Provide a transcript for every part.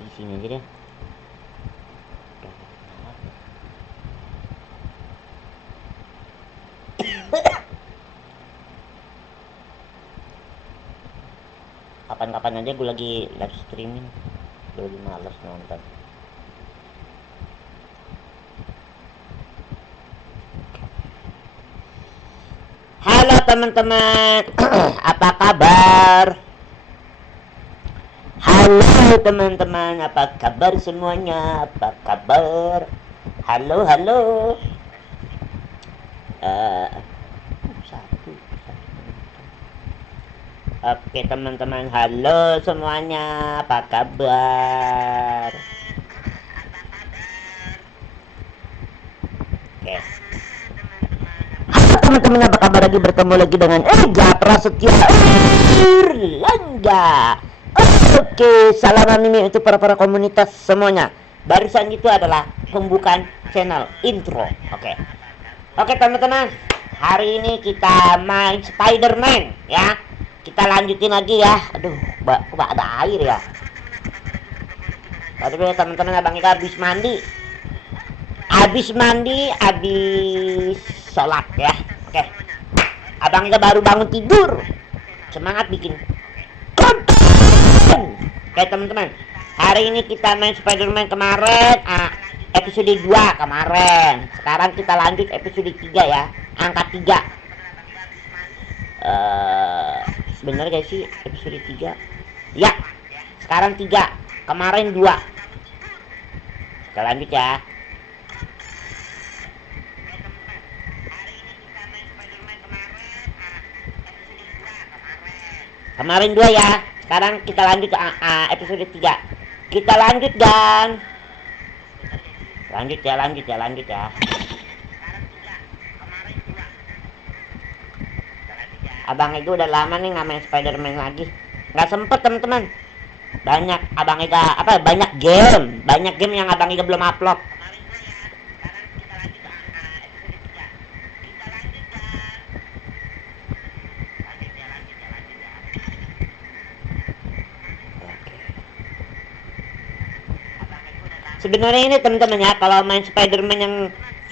di sini aja deh. Kapan-kapan aja gue lagi live streaming, gue lagi males nonton. Halo teman-teman, apa kabar? Halo teman-teman, apa kabar semuanya? Apa kabar? Halo, halo. Oke teman-teman, halo semuanya, apa kabar? Oke. Halo teman-teman, apa kabar? Lagi bertemu lagi dengan Ega Prasetya Erlangga. Oke, salam anime untuk para komunitas semuanya. Barusan itu adalah pembukaan channel intro. Oke teman-teman, hari ini kita main Spiderman ya. Kita lanjutin lagi ya. Aduh, kok ada air ya. Tadi teman-teman, abang Ega habis mandi, habis sholat ya. Oke, abang Ega baru bangun tidur, semangat bikin konten. Oke teman-teman, hari ini kita main Spiderman kemarin, episode 2 kemarin. Sekarang kita lanjut episode 3 ya, angka 3. Bener gak sih episode 3? Ya, sekarang 3, kemarin 2. Kita lanjut ya. Kemarin 2 ya, sekarang kita lanjut ke episode 3. Kita lanjut dan lanjut ya. Abang Ega udah lama nih nggak main Spiderman lagi, nggak sempet teman-teman. Banyak abang Ega banyak game yang abang Ega belum upload. Sebenarnya ini teman-teman ya, kalau main Spiderman yang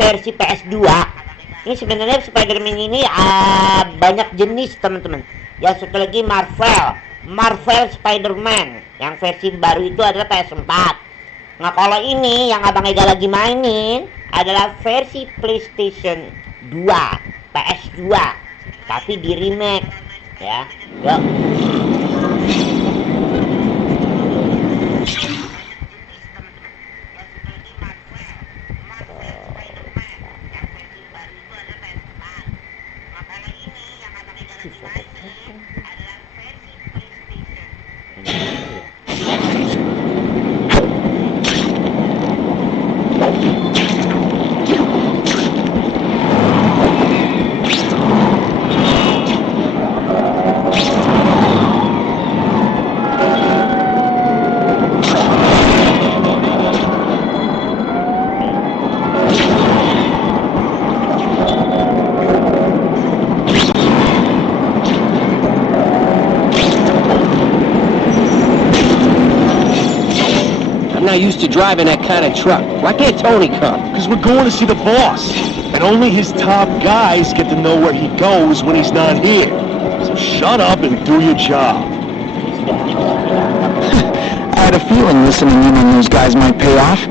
versi PS2, ini sebenarnya Spiderman ini banyak jenis teman-teman. Ya, satu lagi Marvel Spiderman yang versi baru itu adalah PS4. Nah, kalau ini yang abang Ega lagi mainin adalah versi PlayStation 2, PS2, tapi di remake ya. Yuk. not used to driving that kind of truck. Why can't Tony come? Because we're going to see the boss. And only his top guys get to know where he goes when he's not here. So shut up and do your job. I had a feeling listening in on those guys might pay off.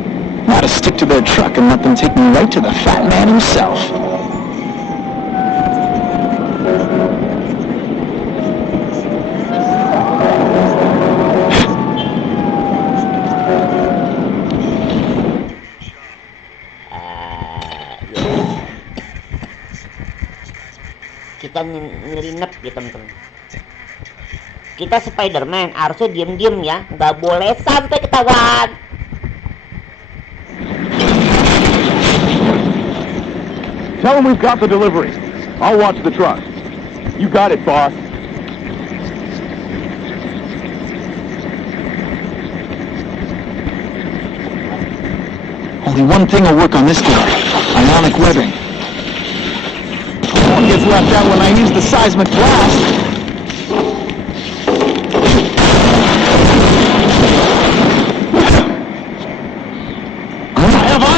I ought to stick to their truck and let them take me right to the fat man himself. Kita nyelinap ya teman-teman. Kita Spiderman harusnya diem-diem ya, nggak boleh sampai ketahuan. Tell him we've got the delivery. I'll watch the truck. You got it, boss. Only one thing will work on this guy. Ionic webbing. One gets left out when I use the seismic blast.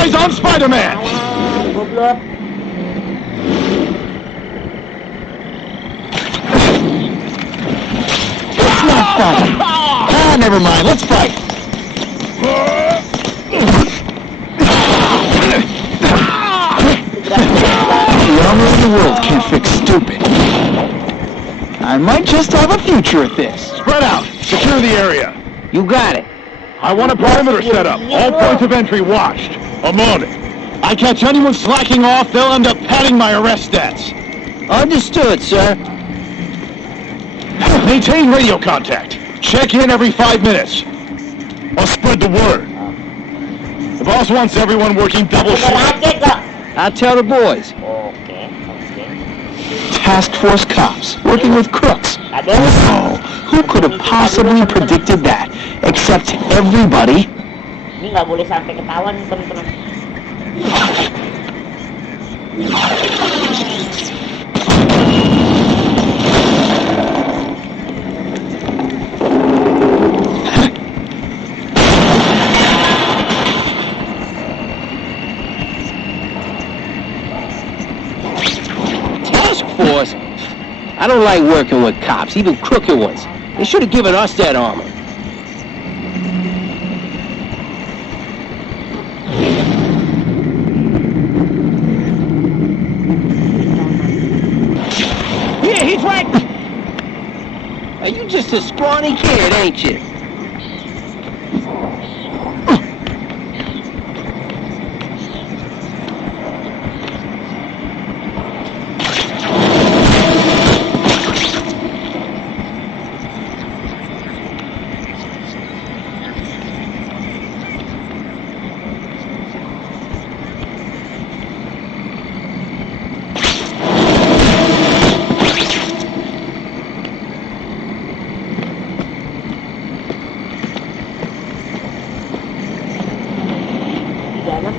eyes on Spider-Man! Alah, goblok. It's not funny. Ah, never mind. Let's fight. The armor of the world can't fix stupid. I might just have a future at this. Spread out. Secure the area. You got it. I want a perimeter set up. All points of entry watched. I'm on it. I catch anyone slacking off, they'll end up padding my arrest stats. Understood, sir. Maintain radio contact. Check in every 5 minutes. I'll spread the word. The boss wants everyone working double Bener shift. aja kok. I'll tell the boys. Oke. Task force cops working with crooks. Ada. Oh, who could have possibly predicted that? Except everybody. Ini nggak boleh sampai ketahuan nih, teman-teman. Task force? I don't like working with cops, even crooked ones. They should have given us that armor. Yeah, he's right. Are you just a scrawny kid, ain't you? Di dalam.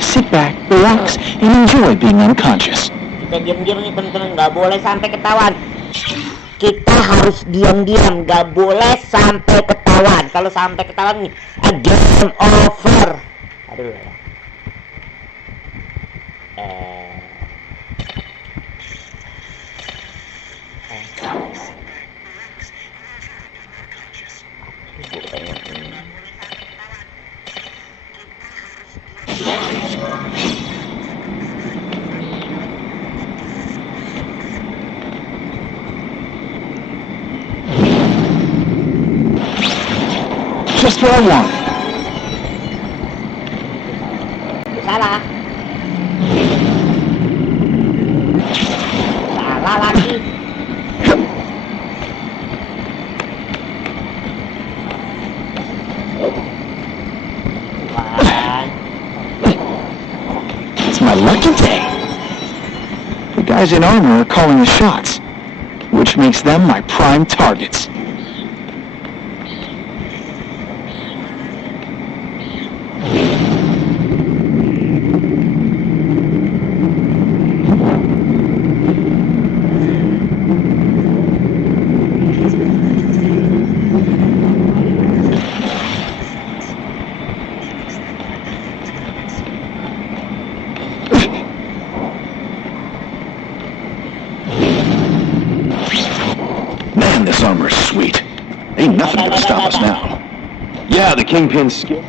Sit back, relax, and enjoy being unconscious. Kita diam-diam nih, teman-teman. Nggak boleh sampai ketahuan. Kita harus diam-diam. Nggak boleh sampai ketahuan. Kalau sampai ketahuan nih, game over. Aduh. Just what I want. Salah. Salah lagi. Tuhan. It's my lucky day. The guys in armor are calling the shots, which makes them my prime targets. Man, this armor's sweet. Ain't nothing gonna stop us now. Yeah, the Kingpin's skill.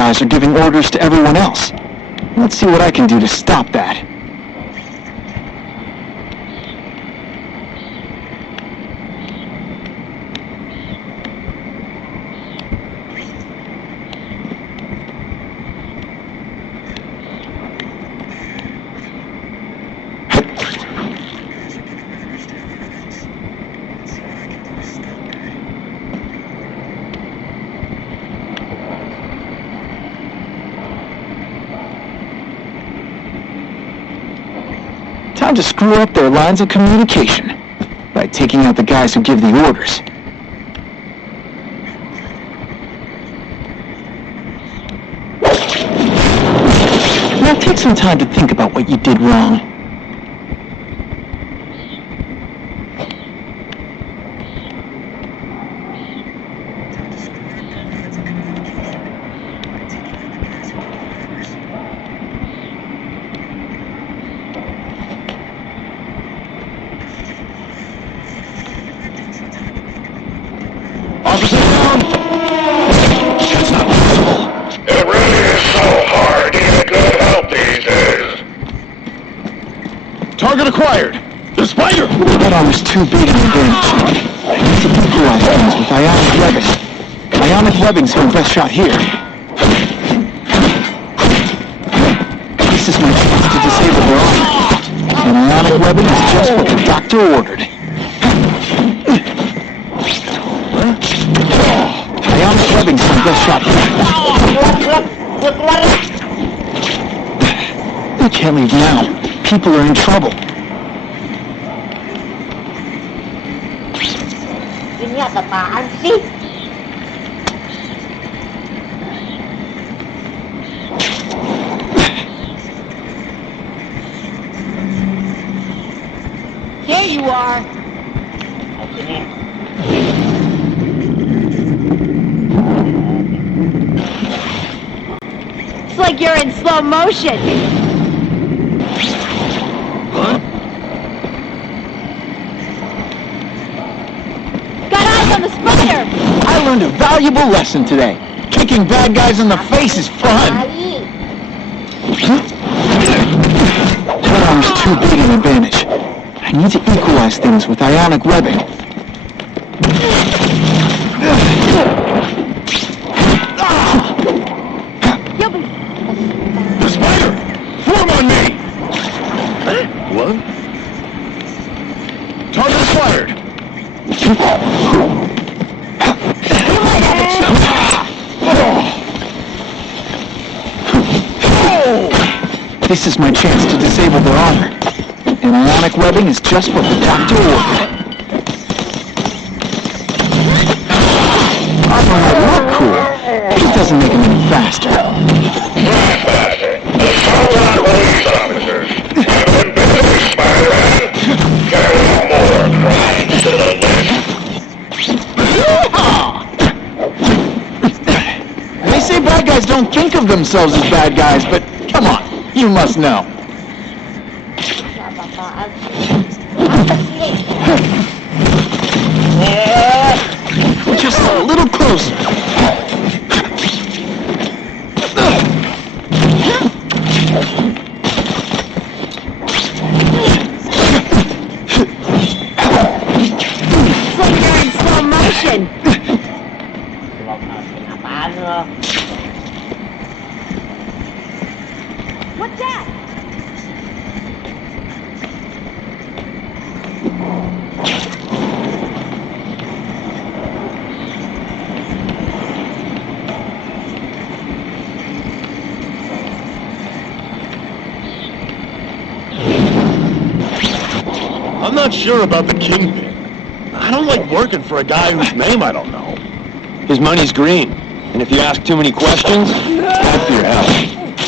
guys are giving orders to everyone else. Let's see what I can do to stop that. Time to screw up their lines of communication by taking out the guys who give the orders. Now take some time to think about what you did wrong. Officer down! That's not possible. It really is so hard to get good help these days. Target acquired. The Spider! That armor's too big an advantage. I need to equalize things with ionic webbing. Ionic webbing's my best shot here. This is my chance to disable their armor. And ionic webbing is just what the doctor ordered. Ionic webbing's my best shot here. They can't leave now. People are in trouble. Ini apaan sih? There you are. It's like you're in slow motion. Got eyes on the spider. I learned a valuable lesson today. Kicking bad guys in the face is fun. Kali. That arm's too big an advantage. I need to equalize things with ionic webbing. You'll be... The Spider! Form on me! What? Target acquired. This is my chance to disable their armor. And ionic webbing is just what the doctor ordered. Armor might look cool, but it doesn't make them any faster. The Solomon police officers have been busy, Spider-Man. Carry more crimes to the list. They say bad guys don't think of themselves as bad guys, but come on, you must know. Apaan sih? Apa sih? Just a little closer. It's like you're in slow motion. Apaan lo? What's that? I'm not sure about the Kingpin. I don't like working for a guy whose name I don't know. His money's green. And if you ask too many questions, ask for your help.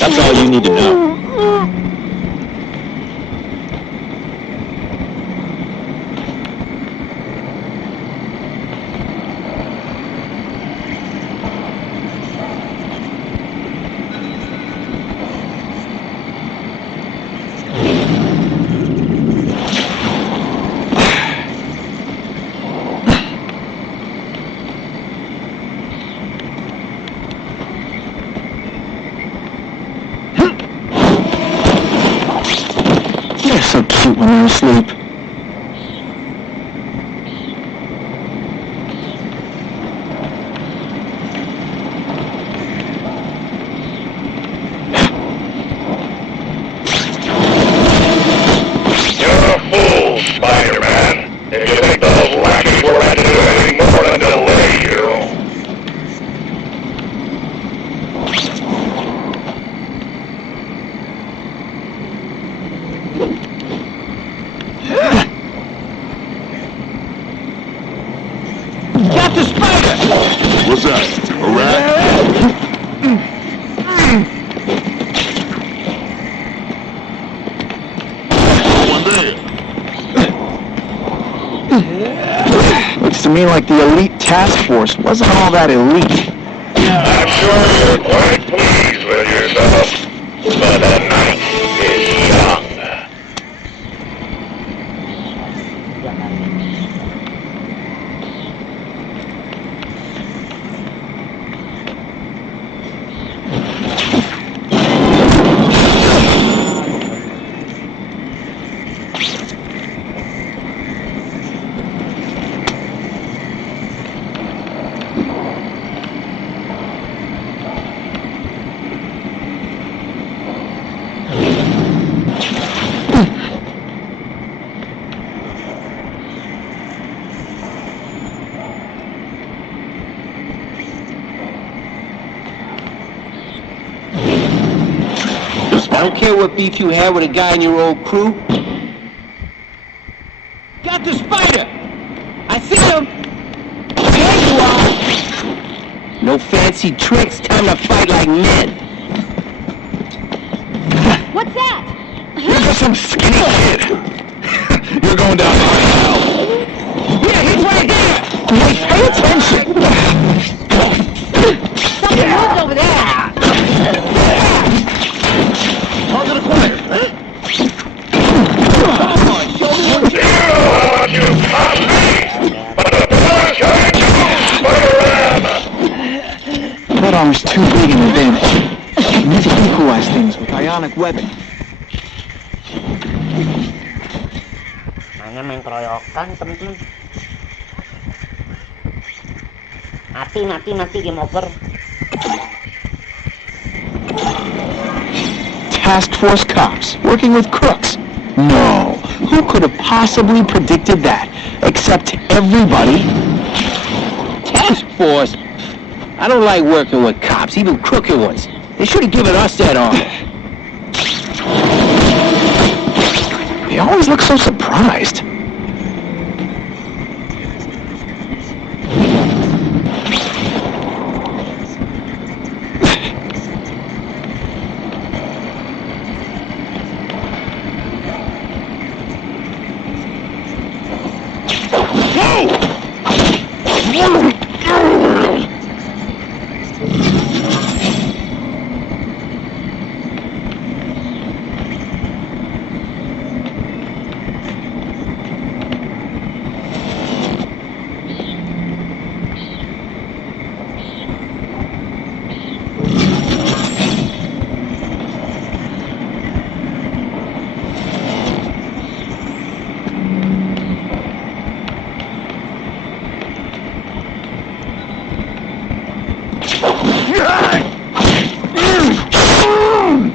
That's all you need to know. sleep. You're a fool, Spider-Man, if you think those lackeys were meant to do anything more than delay you. Got the spider! What's that? A rat? One there. Looks to me like the elite task force wasn't all that elite. I'm sure you're quite pleased with yourself, but the night is young. I don't care what beef you had with a guy in your old crew. Got the spider! I see him! There you are! No fancy tricks, time to fight like men. What's that? You're just some skinny kid. You're going down to hell. Here, he's right here! Hey, pay attention! Something moved over there. On to the choir. You know you caught me, but the boys can't you, Spider-Man! That armor's too big an advantage. You need to equalize things with ionic webbing. Mainnya main keroyokan, temen-temen. Mati, game over. Task force cops working with crooks. No, who could have possibly predicted that? Except everybody. Task force? I don't like working with cops, even crooked ones. They should have given us that armor. They always look so surprised.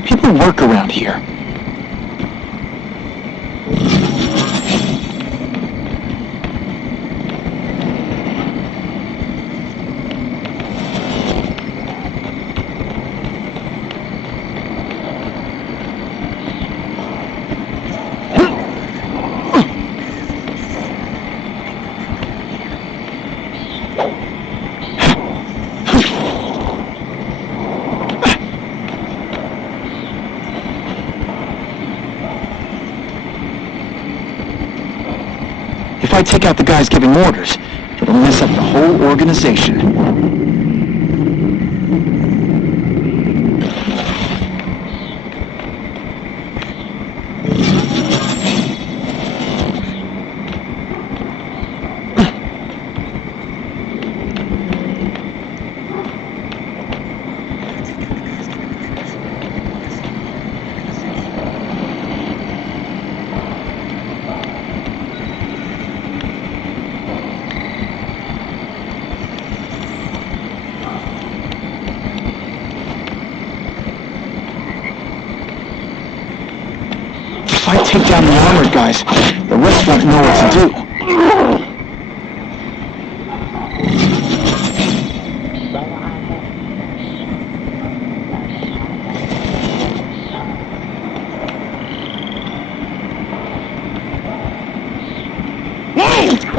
People work around here. If I take out the guys giving orders, it'll mess up the whole organization. take down the armored guys. The rest won't know what to do.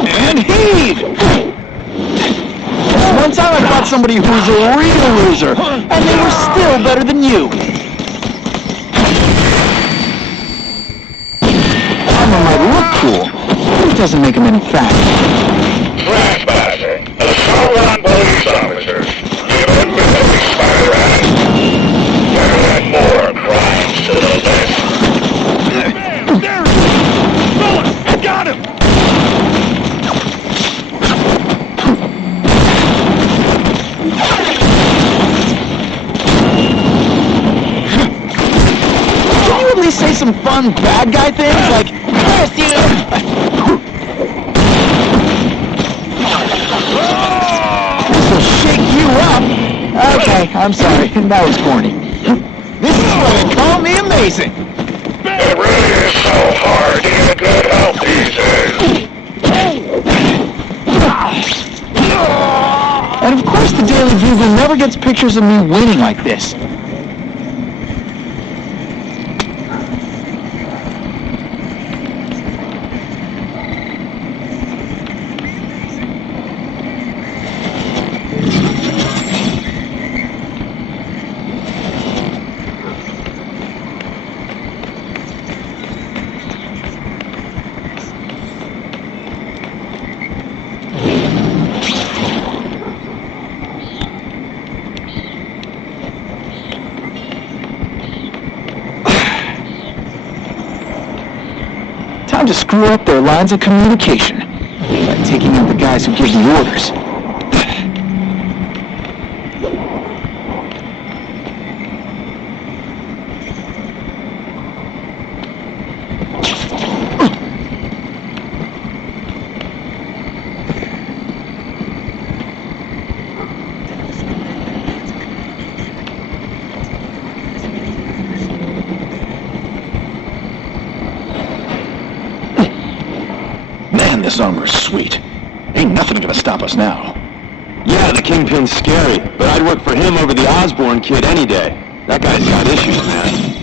And heave! One time I fought somebody who was a real loser, and they were still better than you. Armor might look cool, but it doesn't make him any faster. Trespassing. Assault on police officers. Give immediately, Spider-Man. Add more crimes to the list. There he is! Fellas, I got him! Can you at least say some fun bad guy things like, curse you! This will shake you up! Okay, I'm sorry, that was corny. This is why they call me amazing! It really is so hard to get good help these days. And of course the Daily Bugle never gets pictures of me winning like this. Time to screw up their lines of communication by taking out the guys who give the orders. Man, this armor's sweet. Ain't nothing gonna stop us now. Yeah, the Kingpin's scary, but I'd work for him over the Osborn kid any day. That guy's got issues, man.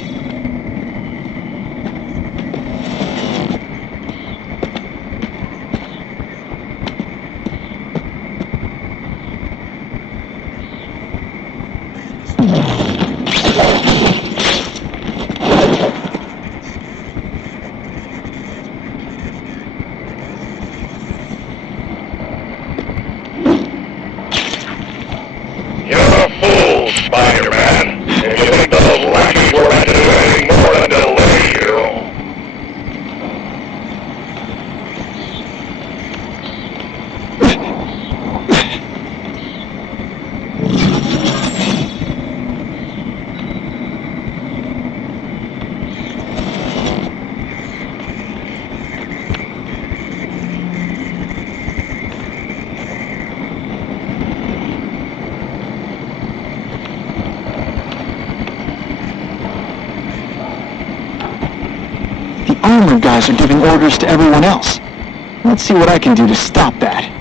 You're a fool, Spider-Man. If you think those lackeys were meant to do anything more than delay you. The armored guys are giving orders to everyone else. Let's see what I can do to stop that.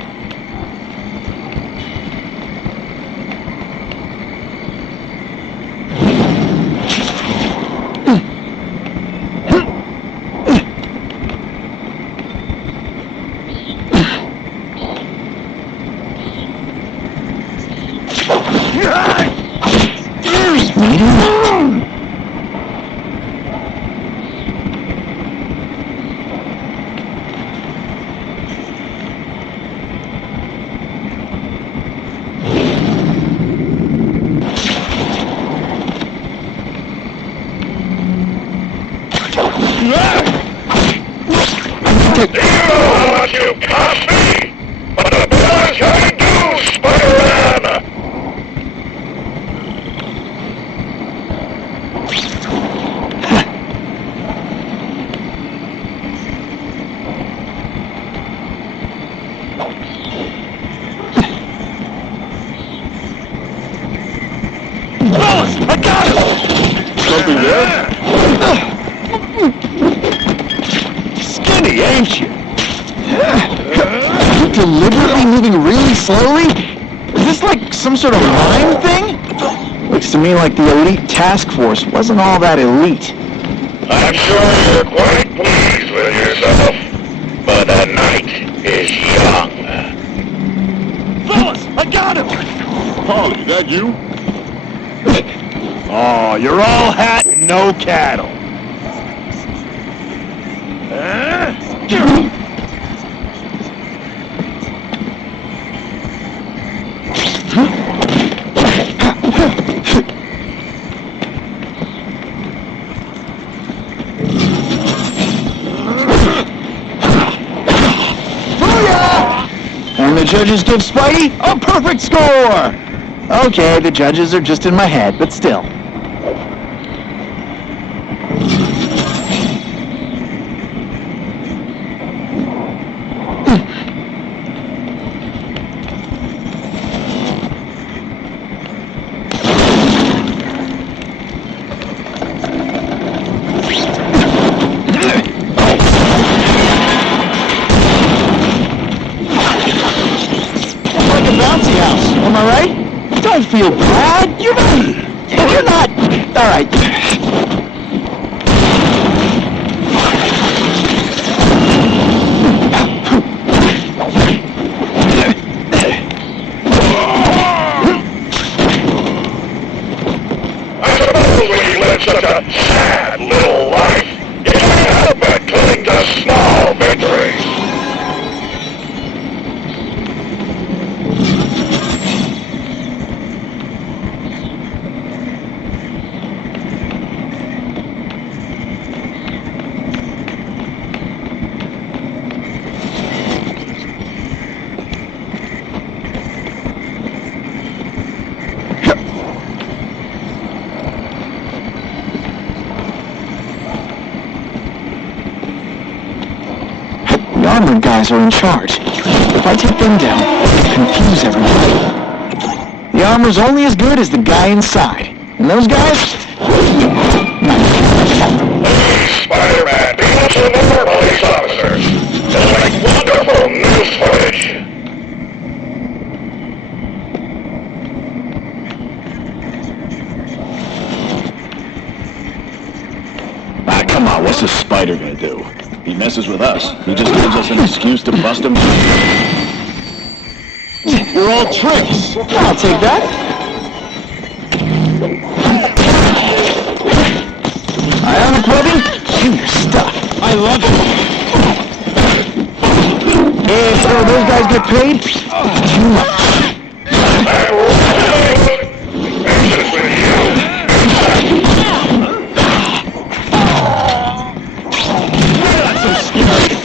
You know how much you cost me, but the bills I do, Spider-Man. Fellas, I got him! Something there? ain't you? Are you deliberately moving really slowly? Is this like some sort of mime thing? Looks to me like the elite task force wasn't all that elite. I'm sure you're quite pleased with yourself, but the night is young. Fellas, I got him! Polly, that you? Oh, you're all hat and no cattle. And the judges give Spidey a perfect score! Okay, the judges are just in my head, but still. Like a bouncy house, am I right? Don't feel bad. You're not. All right. I suppose when you live such a sad little life, you can't help but cling to small victories. The armored guys are in charge. If I take them down, it'll confuse everybody. The armor's only as good as the guy inside. And those guys? Hey, Spider-Man, be much more police officers. It's like wonderful news footage. Ah, come on, what's a spider gonna do? He messes with us. He just gives us an excuse to bust him. We're all tricks. I'll take that. I have a clubbing? Give your stuff. I love it. If those guys get paid, too much. Patience with you.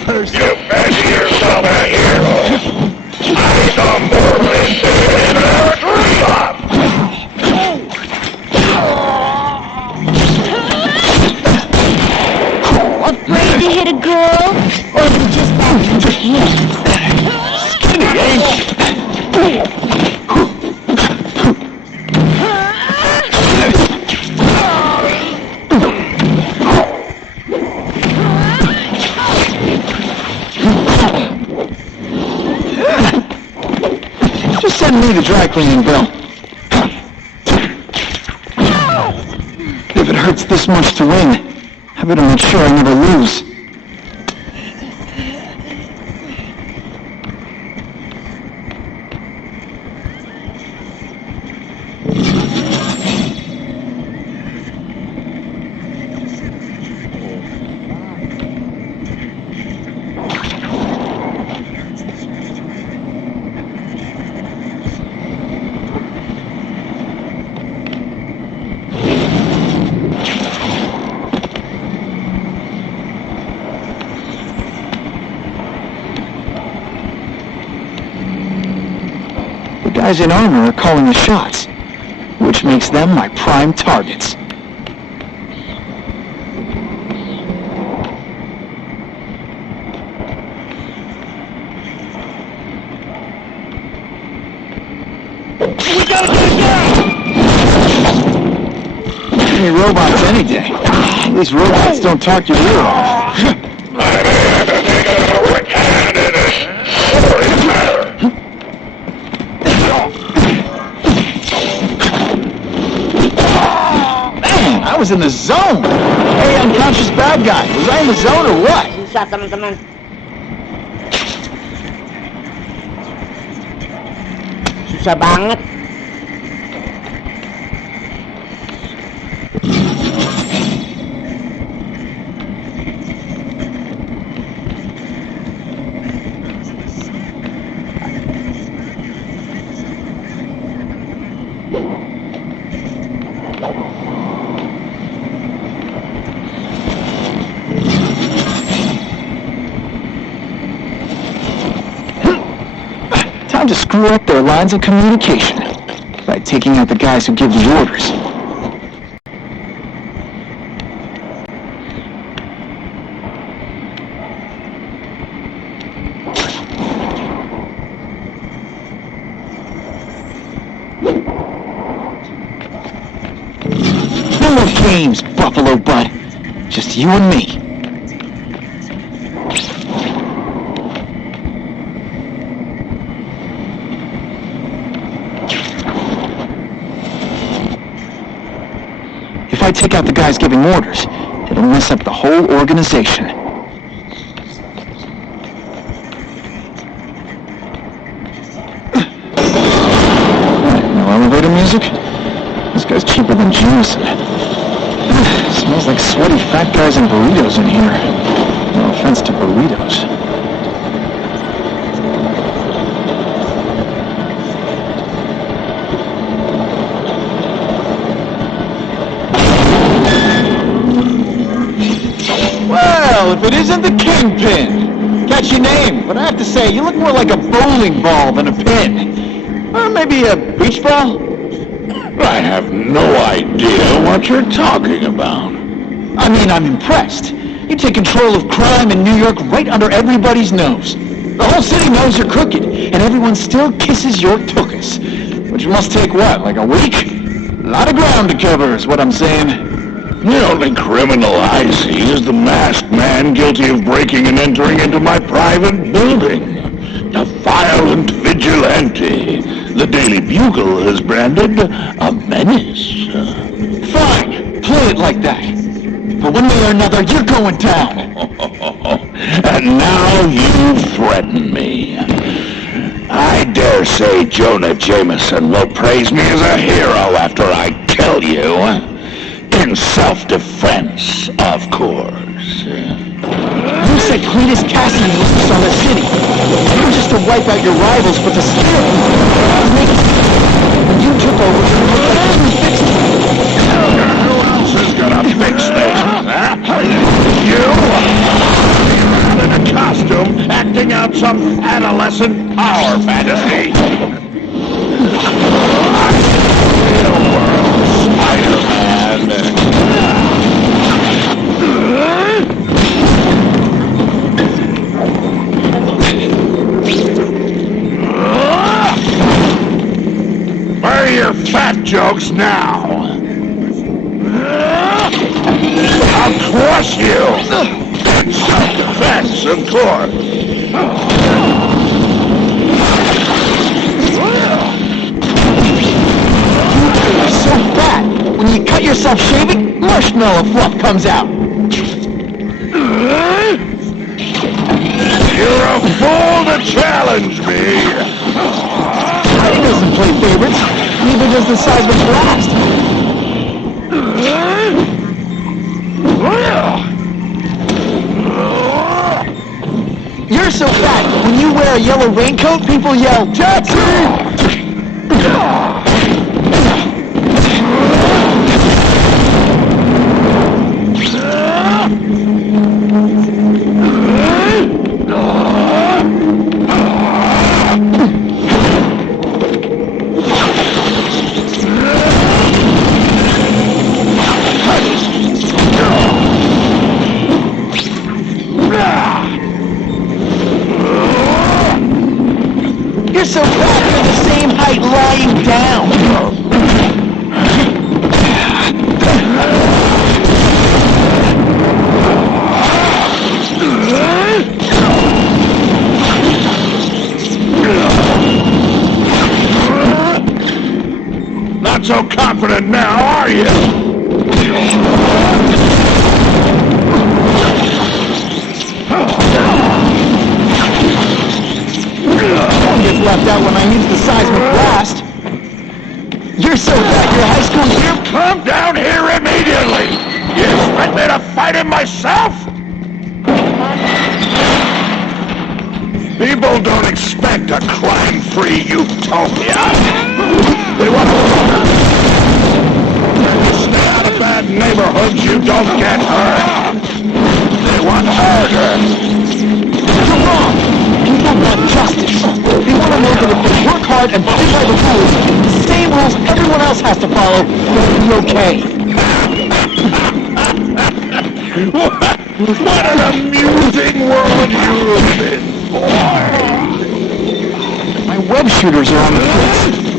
You fancy yourself a hero. I saw more this city than you ever dreamed of. Afraid to hit a girl? Or are you just that into him? Skinny, ain't you? Just send me the dry cleaning bill. If it hurts this much to win, I better make sure I never lose. The guys in armor are calling the shots, which makes them my prime targets. We gotta get it down! Any robots any day. These robots don't talk your ear off. I may have to take a was in the zone. Hey, unconscious bad guy. Was I in the zone or what? Susah teman-teman. Susah banget. Time to screw up their lines of communication by taking out the guys who give the orders. No more games, Buffalo Bud. Just you and me. If I take out the guys giving orders, it'll mess up the whole organization. No elevator music? This guy's cheaper than Jameson. Smells like sweaty fat guys and burritos in here. No offense to burritos. Well, if it isn't the Kingpin. Catch your name, but I have to say, you look more like a bowling ball than a pin. Or maybe a beach ball? I have no idea what you're talking about. I mean, I'm impressed. You take control of crime in New York right under everybody's nose. The whole city knows you're crooked, and everyone still kisses your tuchus. Which must take what, like a week? A lot of ground to cover is what I'm saying. The only criminal I see is the masked man guilty of breaking and entering into my private building. A violent vigilante. The Daily Bugle has branded a menace. Fine, play it like that. But one way or another, you're going down. And now you threaten me. I dare say Jonah Jameson will praise me as a hero after I kill you. In self-defense, of course. You said Cletus Cassidy was to start a city. Not just to wipe out your rivals, but to steal them. When you took over, you looked like you fixed it. Who else is gonna fix me? Huh? You? In a costume, acting out some adolescent power fantasy. Real world Spiderman. Where are your fat jokes now? I'll crush you! In self-defense, of course! You're so fat, when you cut yourself shaving, marshmallow fluff comes out. You're a fool to challenge me! He doesn't play favorites, neither does the seismic blast. You're so fat, when you wear a yellow raincoat, people yell, Taxi! You're so fat, you're the same height lying down. Not so confident now, are you? left out when I used the seismic blast. You're so bad, your high school year... Come down here immediately! You expect me to fight him myself? People don't expect a crime-free utopia. They want to... You stay out of bad neighborhoods, you don't get hurt. They want order. You're wrong. People want justice. They want to know that if they work hard and play by the rules, the same rules everyone else has to follow, they'll be okay. What an amusing world you live in, boy! My web shooters are on the fritz.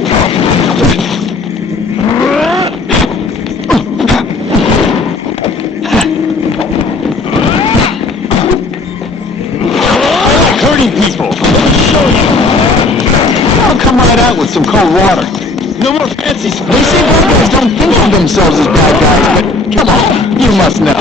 Hurting people! Show you! I'll come right out with some cold water. No more fancy They say bad guys don't think of themselves as bad guys, but come on, you must know.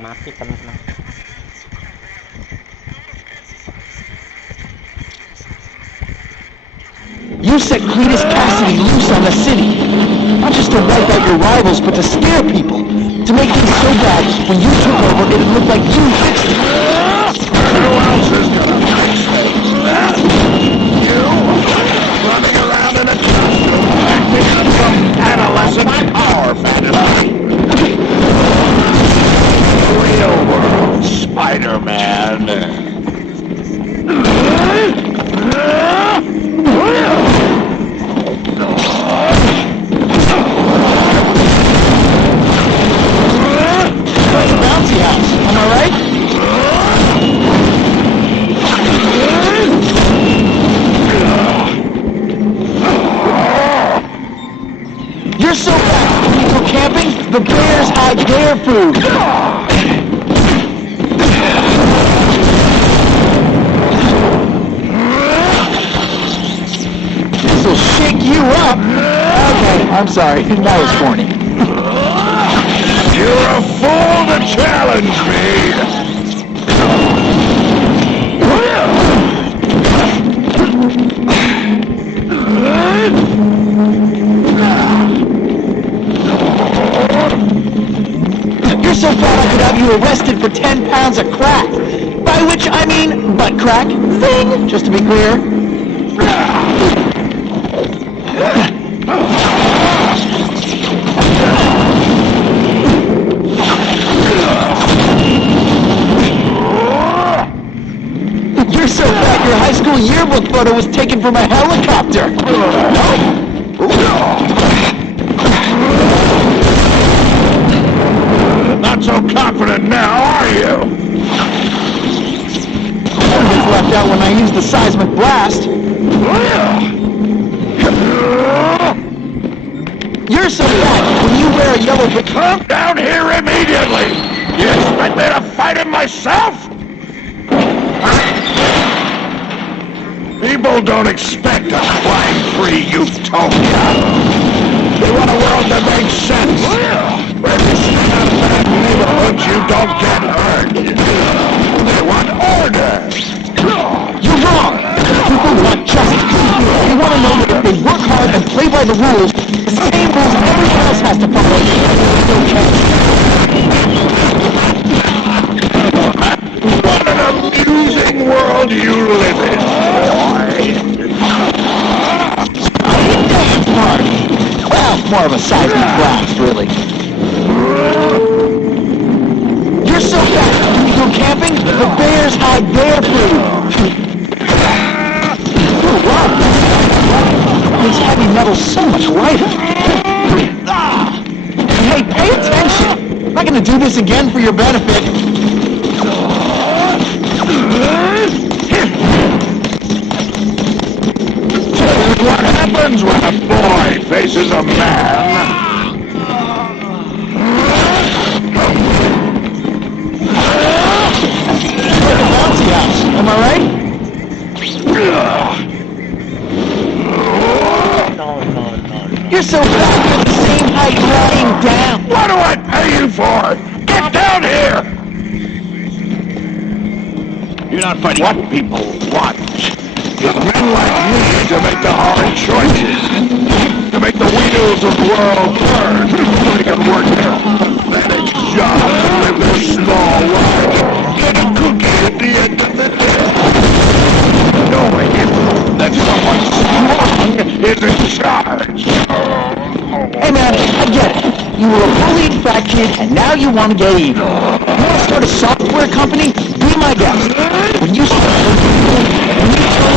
Mati teman-teman. You set Cletus Cassidy loose on the city. Not just to wipe out your rivals, but to scare people. To make things so bad, when you took over, it'd look like you fixed it. Who else is gonna fix things? You? Running around in a costume, acting on some adolescent power fantasy. Real world Spiderman. Bouncy house, am I right? You're so bad. When you go camping, the bears hide their food. This'll shake you up. Okay, I'm sorry. That was corny. You're a fool to challenge me! You're so bad I could have you arrested for 10 pounds of crack. By which I mean butt crack. Thing, just to be clear. You're so bad your high school yearbook photo was taken from a helicopter. Not so confident now, are you? Everything's left out when I used the seismic blast. You're so bad when you wear a yellow... Come down here immediately! You expect me to fight him myself? People don't expect a crime-free utopia. They want a world that makes sense. Where if you stay out of bad neighborhoods, you don't get hurt. They want order. You're wrong. People want justice. They want to know that if they work hard and play by the rules, the same rules everyone else has to follow, they'll be okay. What an amusing world you live in, boy. Dance party. Well, more of a seismic blast, really. You're so bad. When you go camping, the bears hide their food. Oh, wow. Makes heavy metal so much lighter. Hey, pay attention. I'm not going to do this again for your benefit. What happens when a boy faces a man? Like a bouncy house, am I right? No. You're so fat, you're the same height lying down. What do I pay you for? Get down here! You're not fighting. What people want is men like me to make the hard choices. To make the wheels of the world turn. So they can work their pathetic job and live their small life. Get a cookie at the end of the day. Knowing that someone strong is in charge. Hey man, I get it. You were a bullied fat kid, and now you want to get even. You want to start a software company? Be my guest. When you start when you tell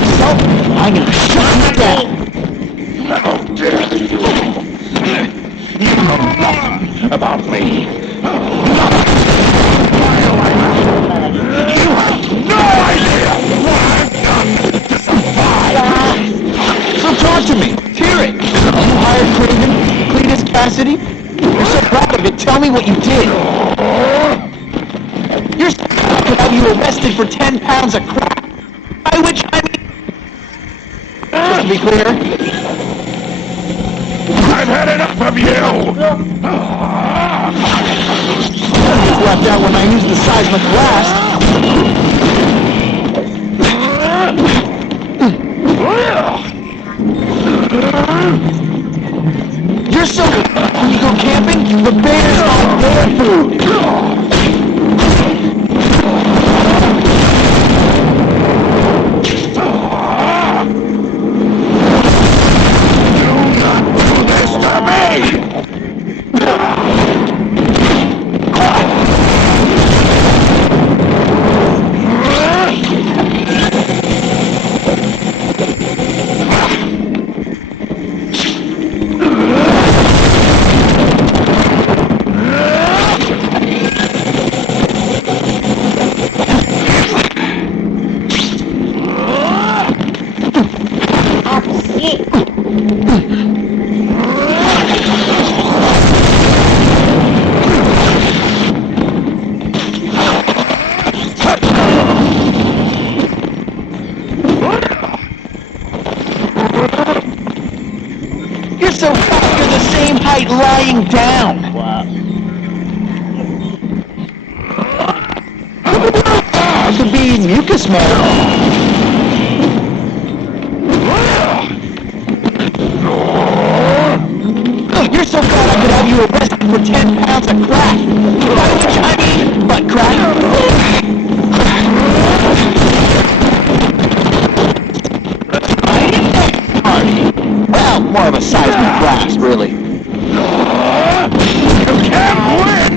yourself, I'm gonna shut you down. How dare you! You know nothing about me. Nothing. You have no idea what I've done to survive. So talk to me. Hear it. You hired Craven, Cletus Cassidy. You're so proud of it. Tell me what you did. You're so proud to have you arrested for 10 pounds of crack. By which I mean... Just to be clear, I've had enough of you! left out when I used the seismic blast. You're so when you go camping, the bears like their food. You're so fat, you're the same height lying down. It could be mucus man. You're so fat I could have you arrested for 10 pounds of crack. By which I mean butt crack. Well, more of a seismic blast, really. You can't win!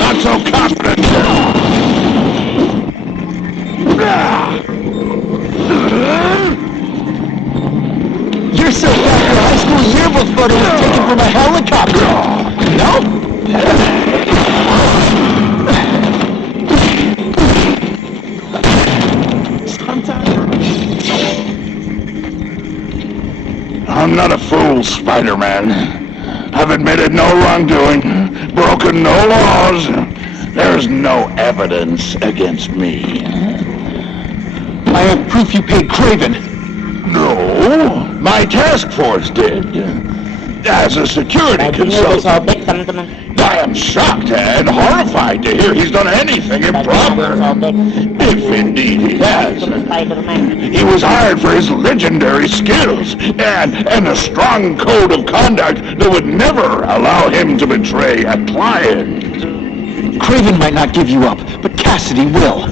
Not so confident. You're so fat your high school yearbook photo was taken from a helicopter. No? I'm not a fool, Spider-Man. I've admitted no wrongdoing, broken no laws. There's no evidence against me. I have proof you paid Craven. No, my task force did. As a security Bagi nyo consultant, sobek teman-teman. I am shocked and horrified to hear he's done anything improper. If indeed he has. Spider-Man. He was hired for his legendary skills and a strong code of conduct that would never allow him to betray a client. Craven might not give you up, but Cassidy will.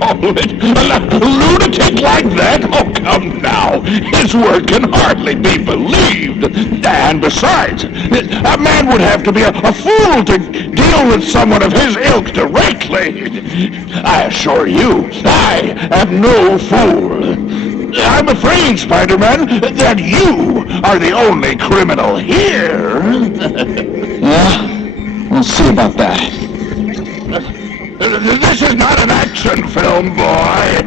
A lunatic like that? Oh, come now. His word can hardly be believed. And besides, a man would have to be a fool to deal with someone of his ilk directly. I assure you, I am no fool. I'm afraid, Spider-Man, that you are the only criminal here. Yeah? We'll see about that. This is not an action film, boy.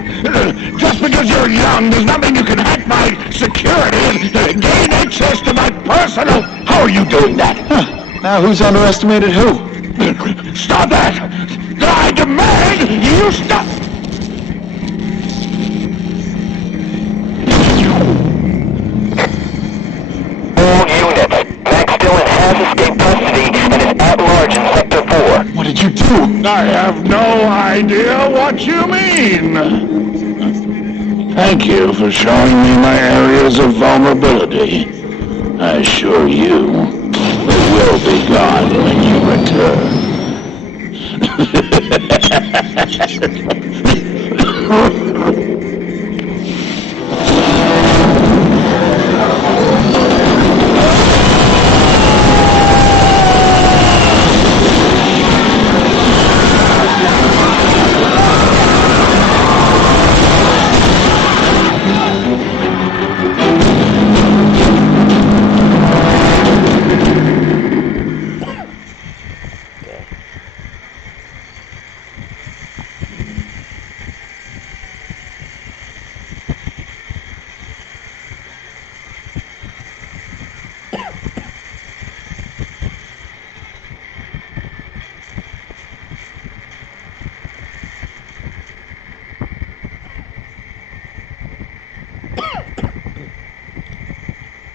Just because you're young does not mean you can hack my security and gain access to my personal... How are you doing that? Now who's underestimated who? Stop that! I demand you stop! All units. Max Dillon has escaped custody and is at large in Sector 4. What did you do? I have no idea what you mean. Thank you for showing me my areas of vulnerability. I assure you, they will be gone when you return.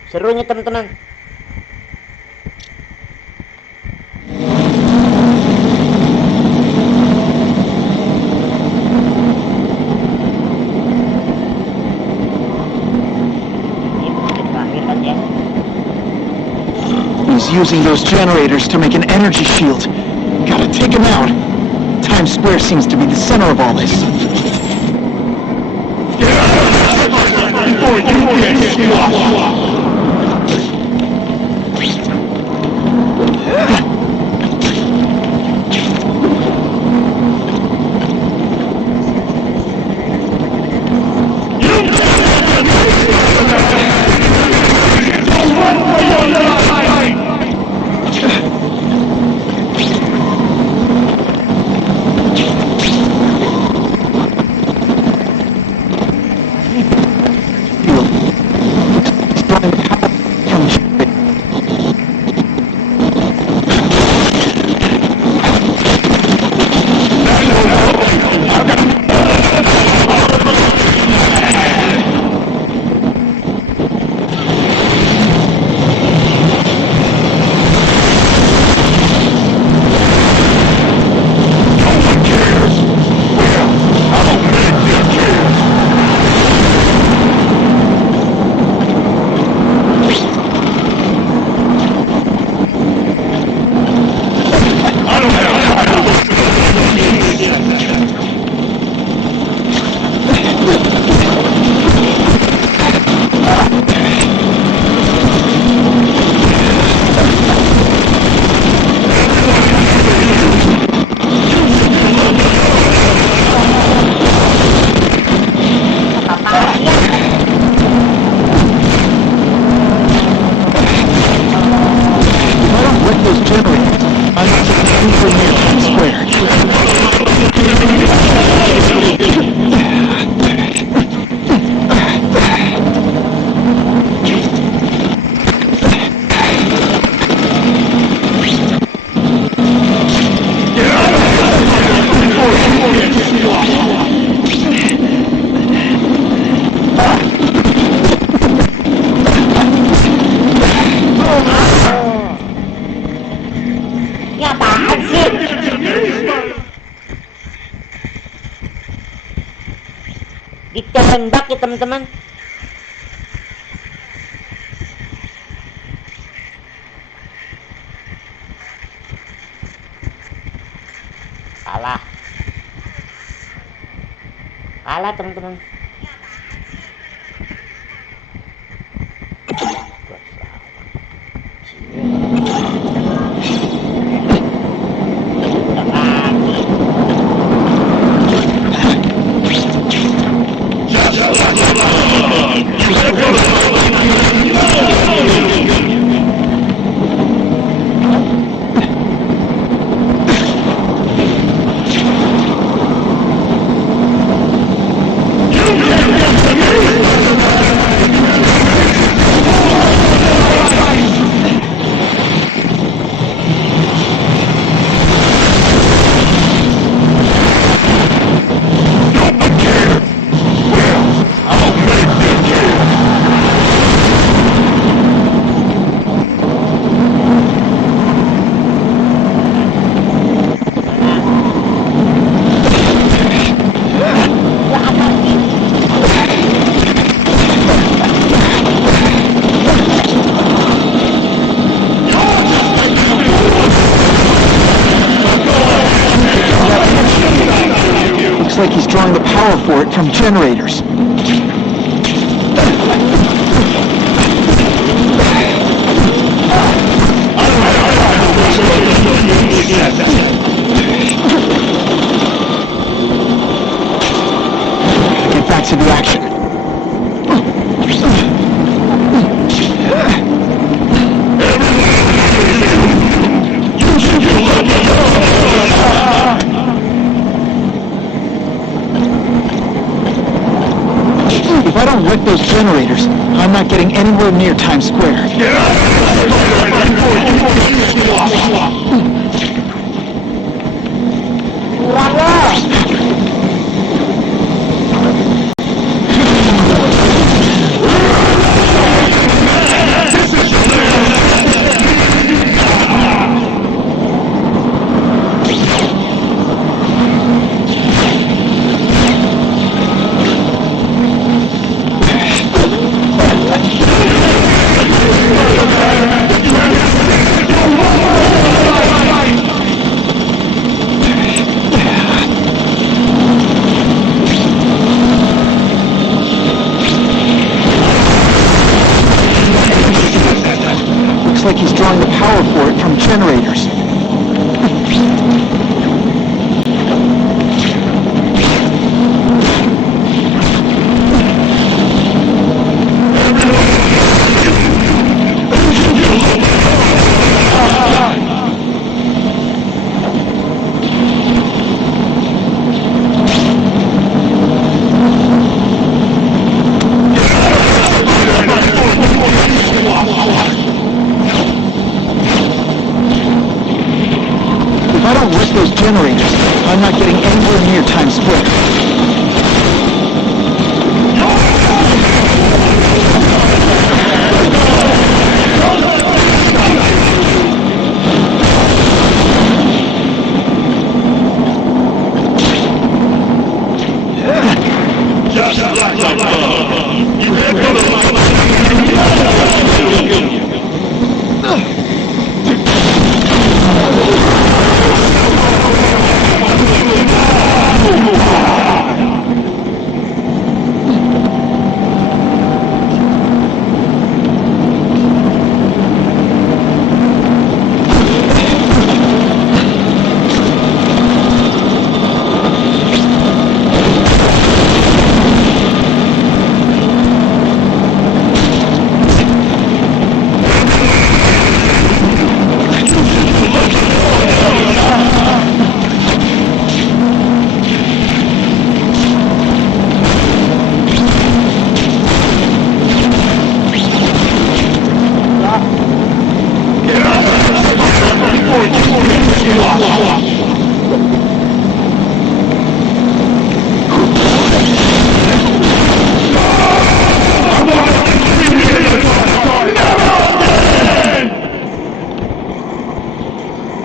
Serunya teman-teman. He's using those generators to make an energy shield. Gotta take him out. Times Square seems to be the center of all this. Before you get squashed! Ditembak ya teman-teman. Kalah teman-teman. Looks like he's drawing the power for it from generators. Get back to the action. If I don't wreck those generators, I'm not getting anywhere near Times Square. Looks like he's drawing the power for it from generators. If I don't wreck those generators, I'm not getting anywhere near Times Square.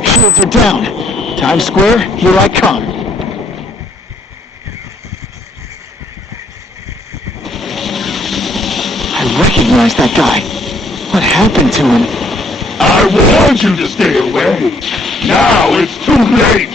Shields are down. Times Square, here I come. I recognize that guy. What happened to him? I warned you to stay away. Now it's too late.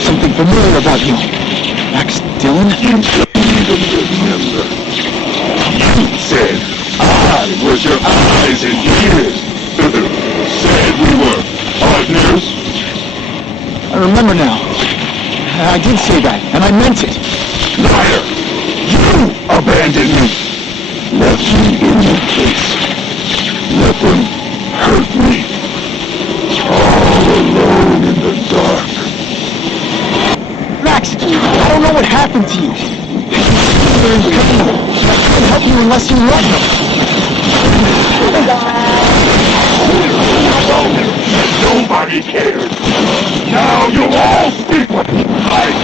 Something familiar about you. Max Dillon? You said I was your eyes and ears. Said we were partners. I remember now. I did say that, and I meant it. Liar! You abandoned me. Left me in your place. Let them hurt me. All alone in the dark. Max, I don't know what happened to you. You're in pain. I can't help you unless you let me. Nobody cares. Now you'll all see what it's like.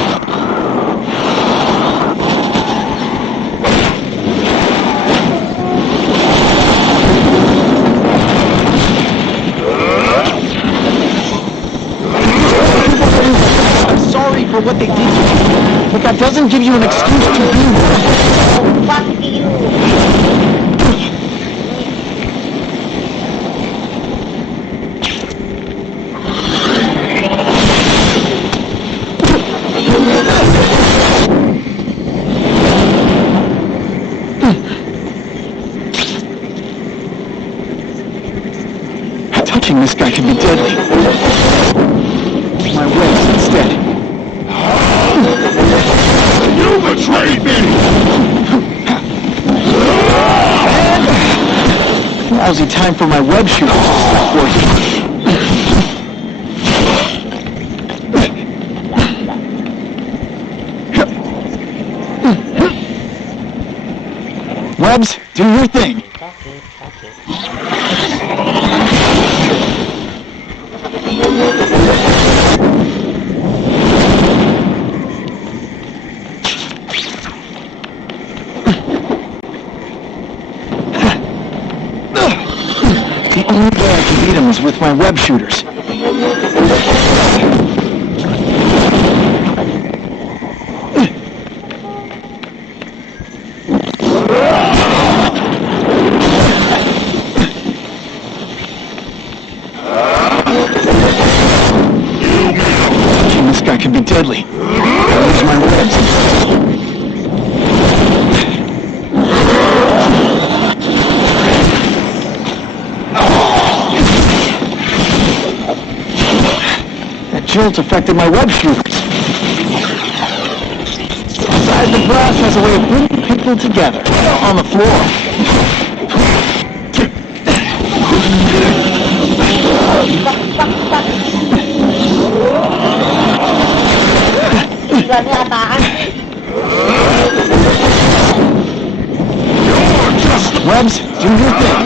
But that doesn't give you an excuse to be rude. Fuck you. Touching this guy can be deadly. My webs instead. You betrayed me! Lousy time for my web shooters to stop working. Webs, do your thing. The only way I can beat him is with my web shooters. Touching this guy can be deadly. I'll use my webs. Jolt affected my web shooters. Inside the glass has a way of bringing people together. On the floor. Tujuannya apaan sih? Webs, do your thing.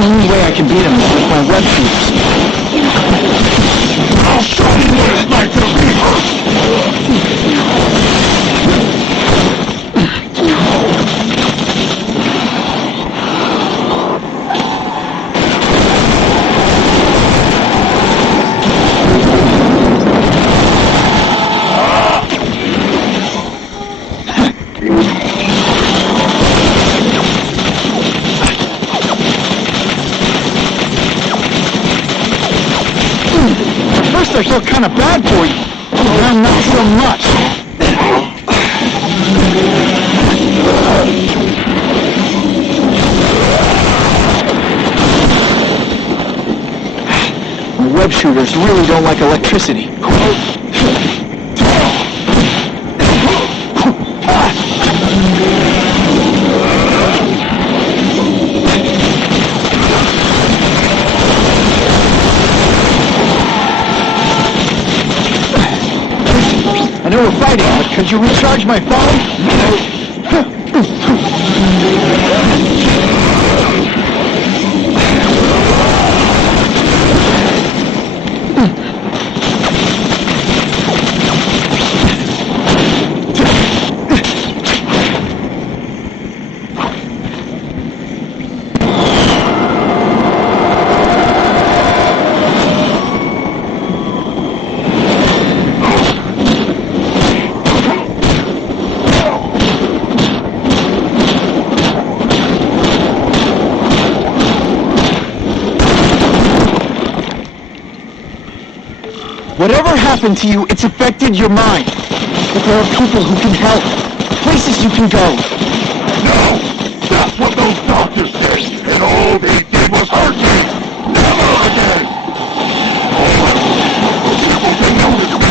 Only way I can beat him is with my web shooters. I'll show you what it's like to be hurt! First I felt kind of bad for you. Now not so much. My web shooters really don't like electricity. I know we're fighting, but could you recharge my phone? Whatever happened to you, it's affected your mind. But there are people who can help. Places you can go. No! That's what those doctors did! And all they did was hurt me! Never again! People can notice me!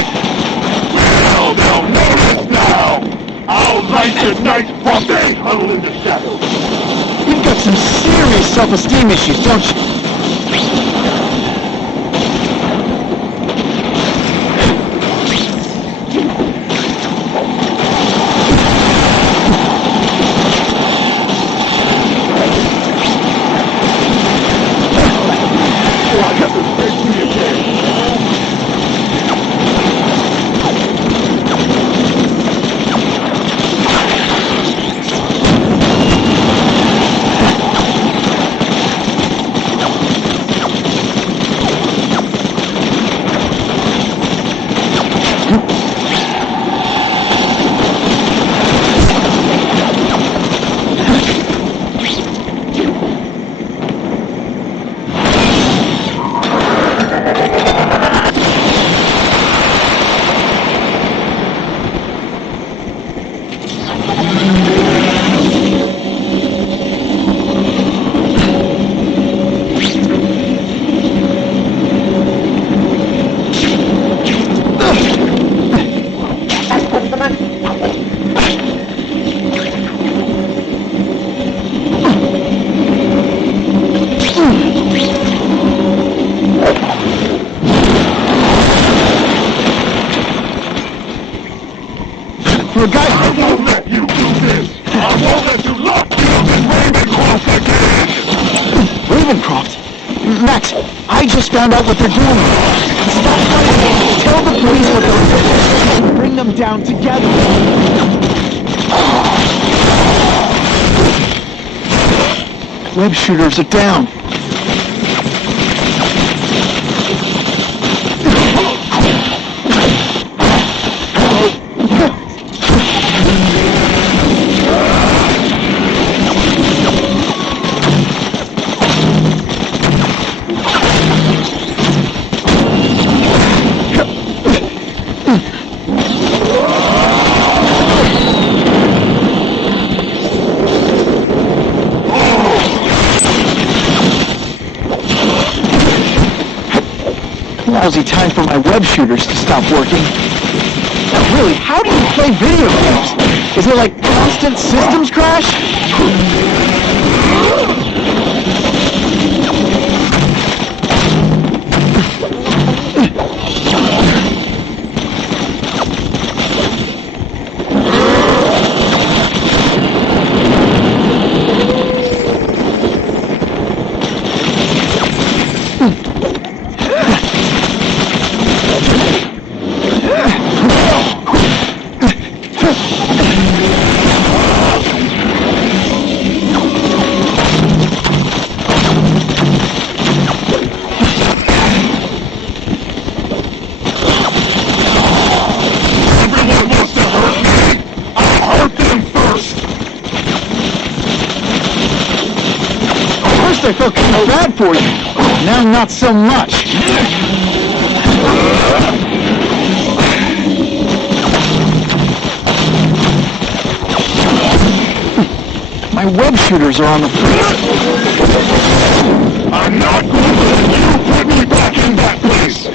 Well, they'll notice now! I'll light nice at night while they huddle in the shadows. You've got some serious self-esteem issues, don't you? For a guy I won't let you do this! I won't let you lock me up in Ravencroft again! Ravencroft? Max, I just found out what they're doing. Stop fighting. Tell the police what they're doing. Bring them down together. Web shooters are down. Lousy time for my web shooters to stop working. Really, how do you play video games? Is it like constant systems crash? I felt kind of bad for you. Now not so much. My web shooters are on the floor. I'm not going to let you put me back in that place!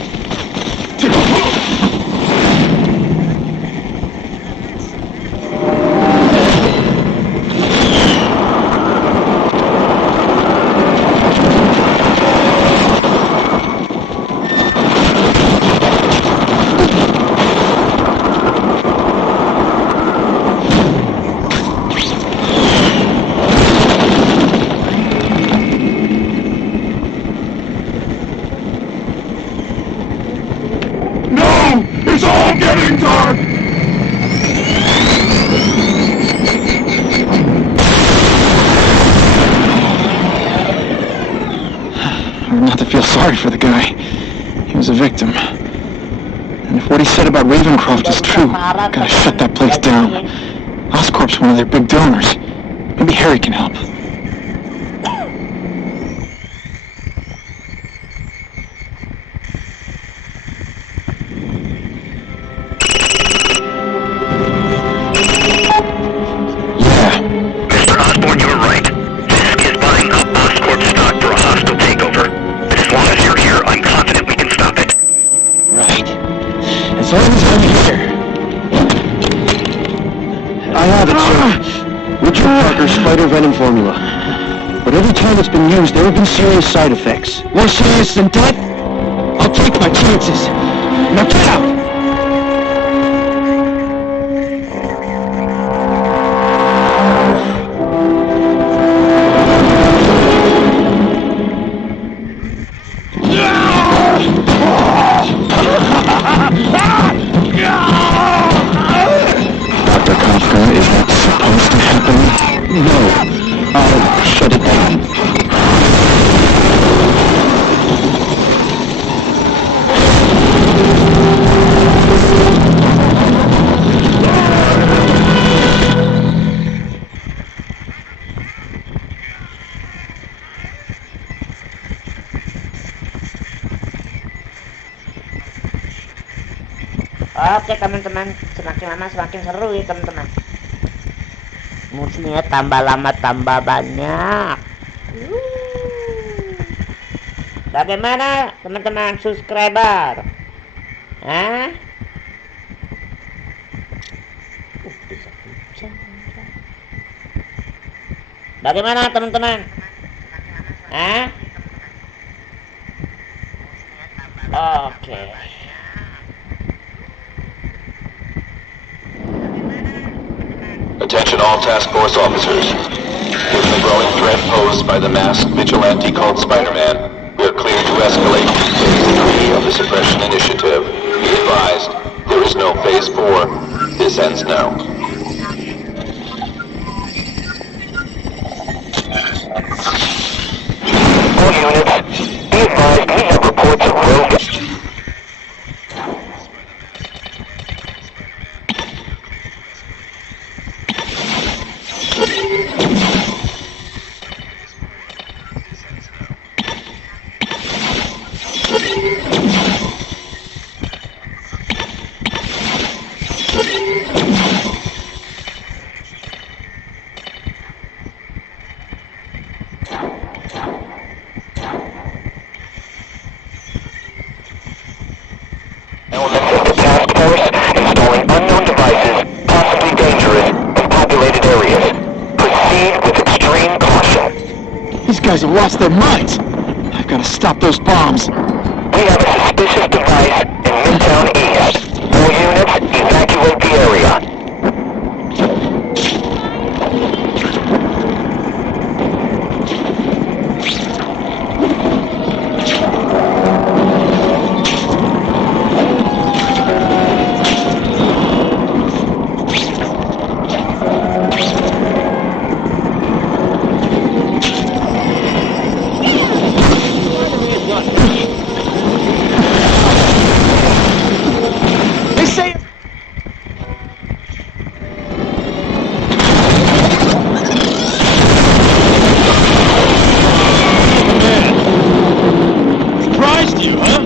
It's all getting dark! Not to feel sorry for the guy. He was a victim. And if what he said about Ravencroft is true, gotta shut that place down. Oscorp's one of their big donors. Maybe Harry can help. As long as I'm here, I have a Peter Parker spider venom formula. But every time it's been used, there have been serious side effects. More serious than death? I'll take my chances. Now get out! Dr. Kafka, is that supposed to happen? No. I'll shut it down. Oke teman-teman, semakin lama semakin seru ya teman-teman. Musuhnya tambah lama tambah banyak. Bagaimana teman-teman subscriber? Hah? Bagaimana teman-teman? Hah? Oke. Attention all task force officers. Given the growing threat posed by the masked vigilante called Spider-Man, we are cleared to escalate to Phase 3 of the Suppression Initiative. Be advised, there is no Phase 4. This ends now. All units, be advised we have reports of rogue... Elements of the task force installing unknown devices, possibly dangerous, in populated areas. Proceed with extreme caution. These guys have lost their minds. I've got to stop those bombs. We have a suspicious device in Midtown East. All units, evacuate the area. They say... Surprised you, huh?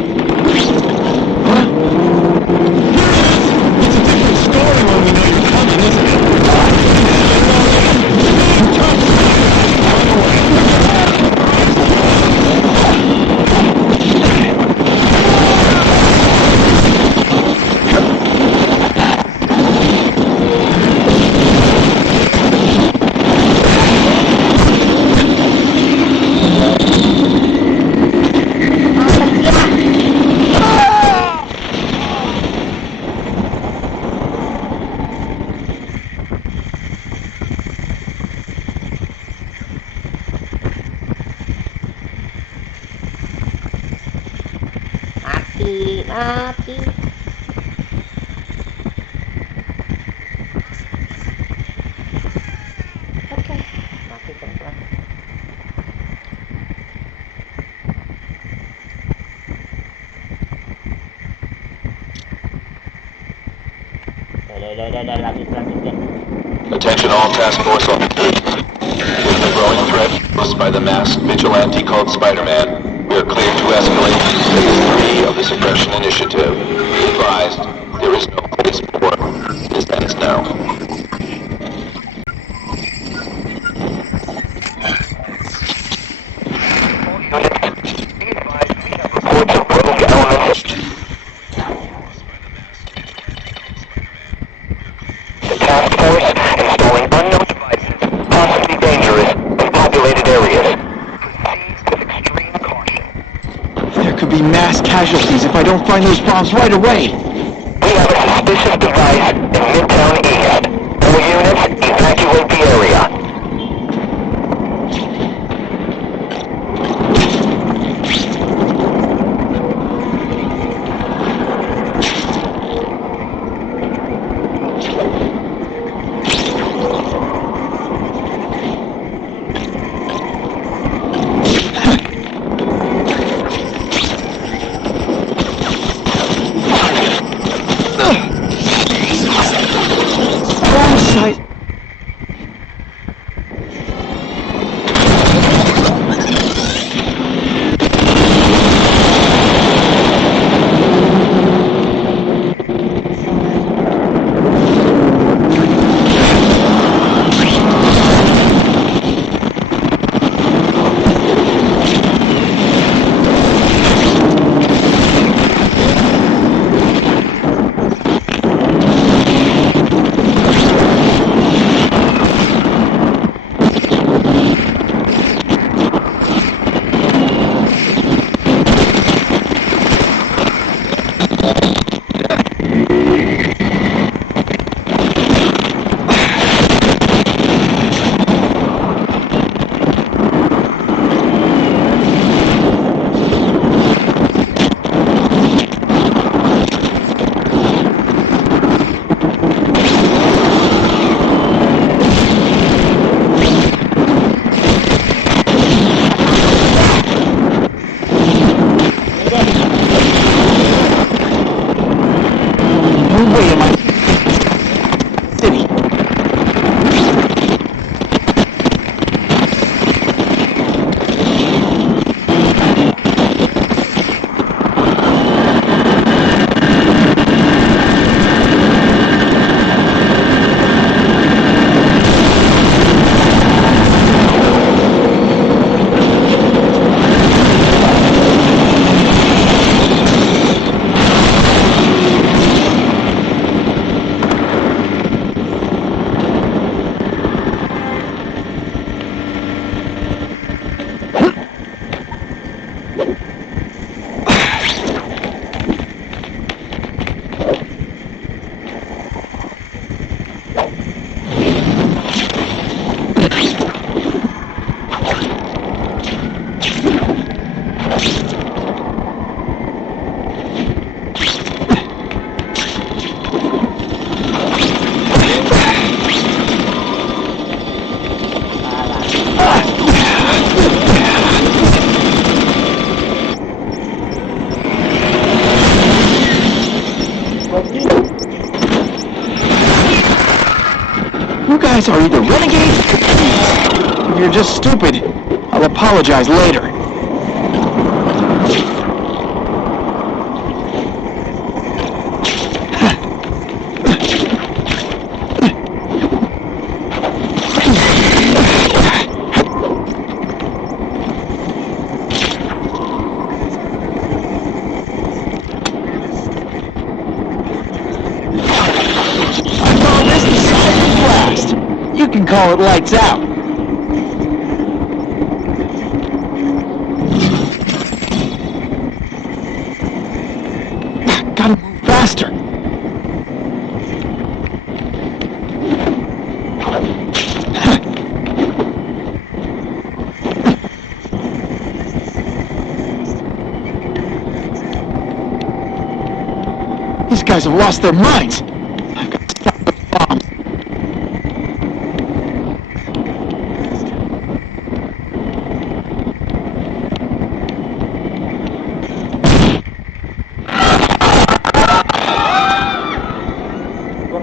It's a different story when we know you're coming, isn't it? Mati. Oke, mati teman-teman. Udah, lanjut ya. Attention all task force officers. Given the growing threat posed by the masked vigilante called Spider-Man, we are cleared to escalate to Phase 3 of the Suppression Initiative. Be advised, there is no Phase 4. This ends now. The task force installing unknown devices, be mass casualties if I don't find those bombs right away. We have a suspicious device in Midtown East. All units, evacuate the area. You guys are either renegades or thieves. If you're just stupid, I'll apologize later. You can call it lights out. Gotta move faster. These guys have lost their minds. I've got to stop the bombs.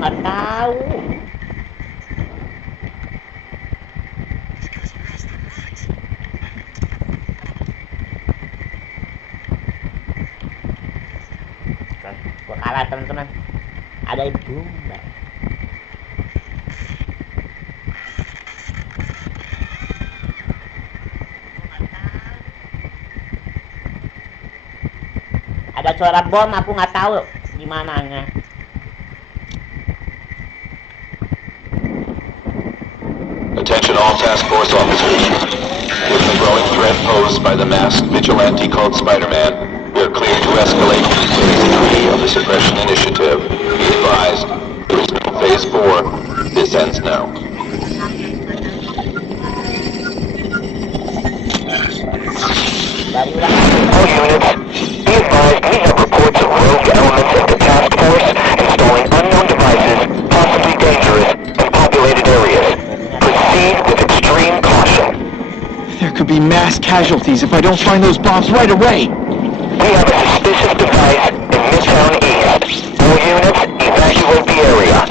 Nggak tahu. Gua kalah teman-teman. Ada ibu mbak. Ada suara bom, aku nggak tahu di mananya. Attention all task force officers. Given the growing threat posed by the masked vigilante called Spiderman, we are clear to escalate to Phase 3 of the suppression initiative. Be advised, there is no Phase 4. This ends now. Dari ulang lagi. All units, be advised we have reports of rogue elements of the task force installing unknown devices, possibly dangerous, in populated areas. Proceed with extreme caution. There could be mass casualties if I don't find those bombs right away. We have a suspicious device in Midtown East. All units, evacuate the area.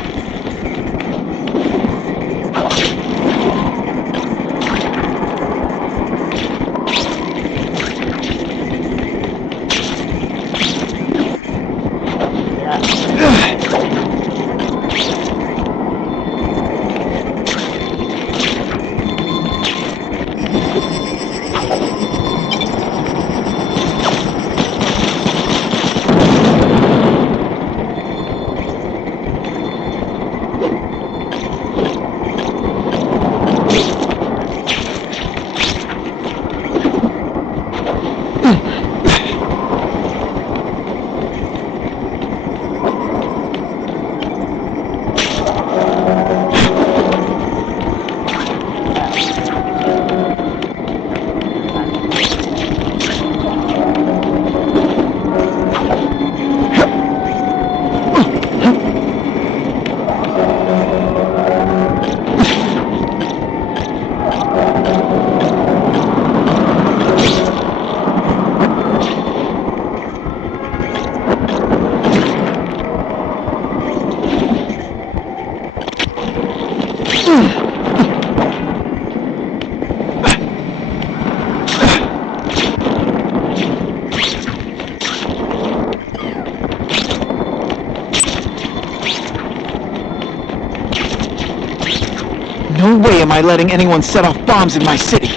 No way am I letting anyone set off bombs in my city.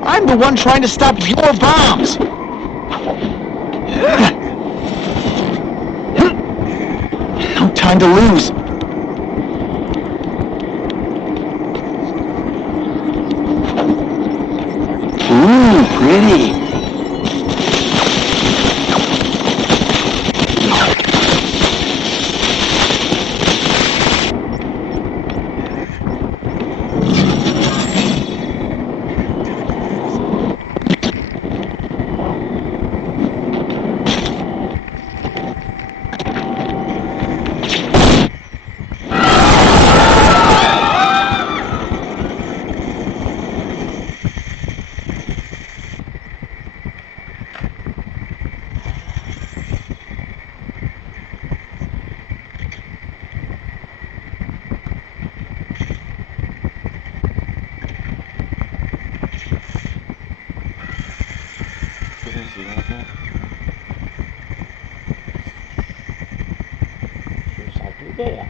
I'm the one trying to stop your bombs! No time to lose. Ooh, pretty. Susah juga ya.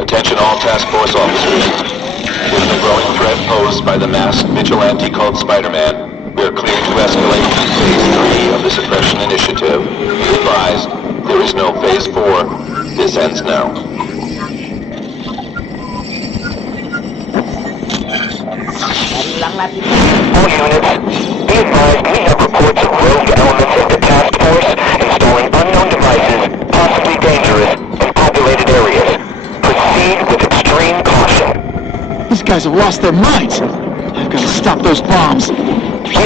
Attention all task force officers. Given the growing threat posed by the masked vigilante called Spiderman, we are clear to escalate to Phase 3 of the suppression initiative. Be advised, there is no Phase 4. This ends now. Dari ulang lagi. All units, be advised we have reports of rogue elements of the task force installing unknown devices, possibly dangerous, in populated areas. Proceed with extreme caution. These guys have lost their minds. I've got to stop those bombs. We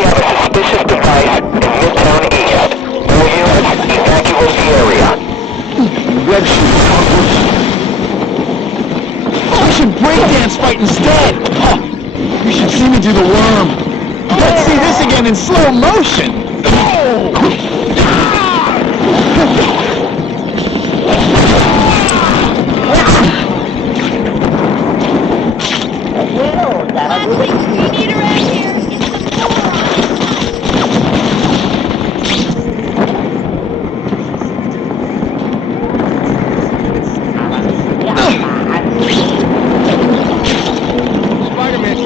have a suspicious device in Midtown East. All units, evacuate the area. Web shoot cockroach. Oh, I should breakdance fight instead. Oh, you should see me do the worm. Let's see this again in slow motion. Wow, darah Last dulu. thing we need around here is some morons. Ya apaan? Spider-Man,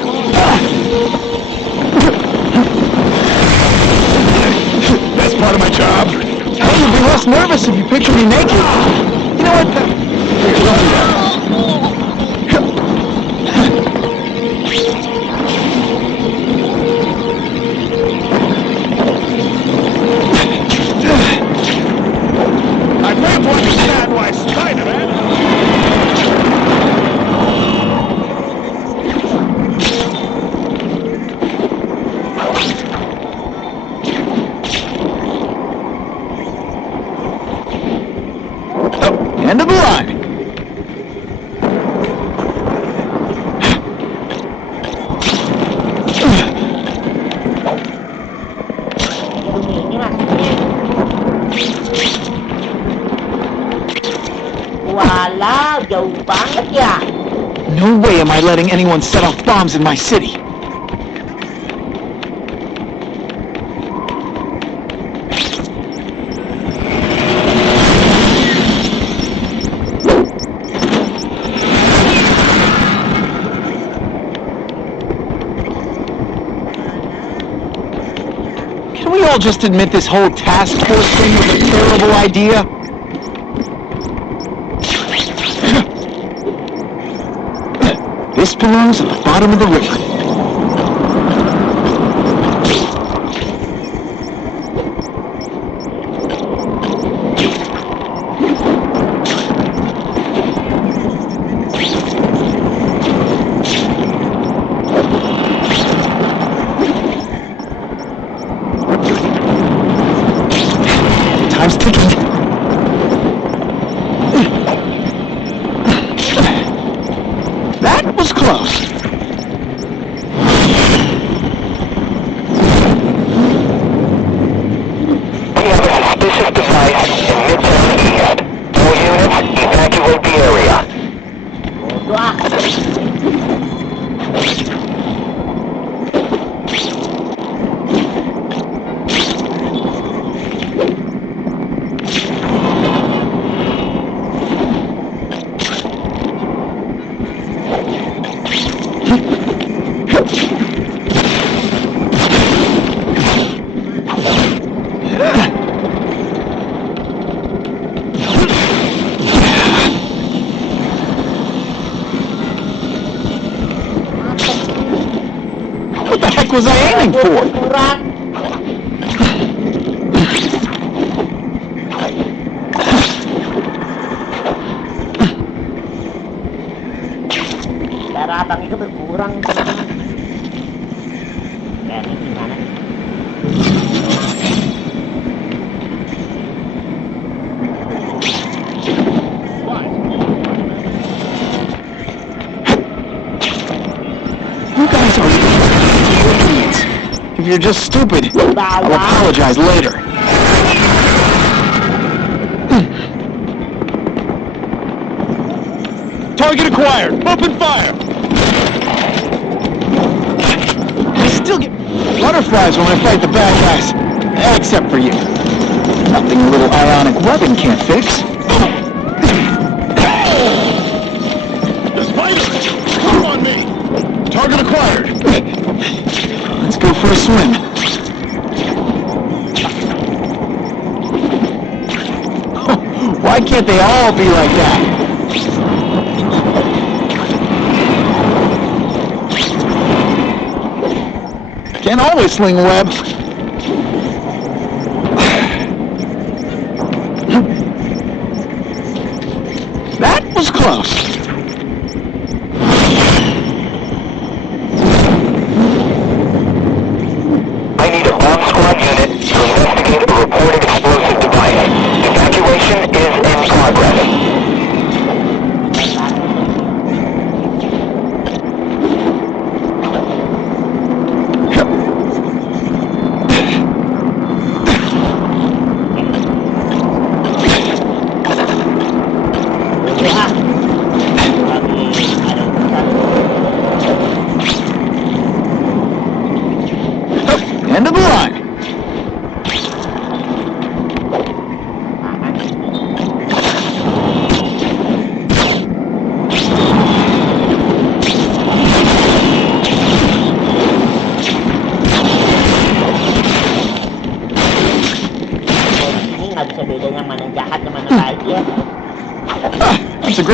That's part of my job. Hey, you'd be less nervous if you picture me naked. You know what? Here, don't do that. I ramp like a sad white Spider-Man. Oh, end of the line. Ini maksudnya. Walau, jauh banget ya. No way am I letting anyone set off bombs in my city. Can we all just admit this whole task force thing was a terrible idea? This belongs at the bottom of the river. Time's ticking. That was close. We have a suspicious device in Midtown East. All units, evacuate the area. Bodoh ah. What the heck was I aiming for? Kurang. Darah abang itu berkurang, teman-teman. Ya, ini gimana nih? You guys are idiots. If you're just stupid, I'll apologize later. Target acquired. Open fire. I still get butterflies when I fight the bad guys. Except for you. Nothing a little ionic weapon can't fix. The Spider-Man. Come on me. Target acquired. Let's go for a swim. Why can't they all be like that? Can't always sling web. That was close. I need a bomb squad unit to investigate a reported explosive device. Evacuation is in progress.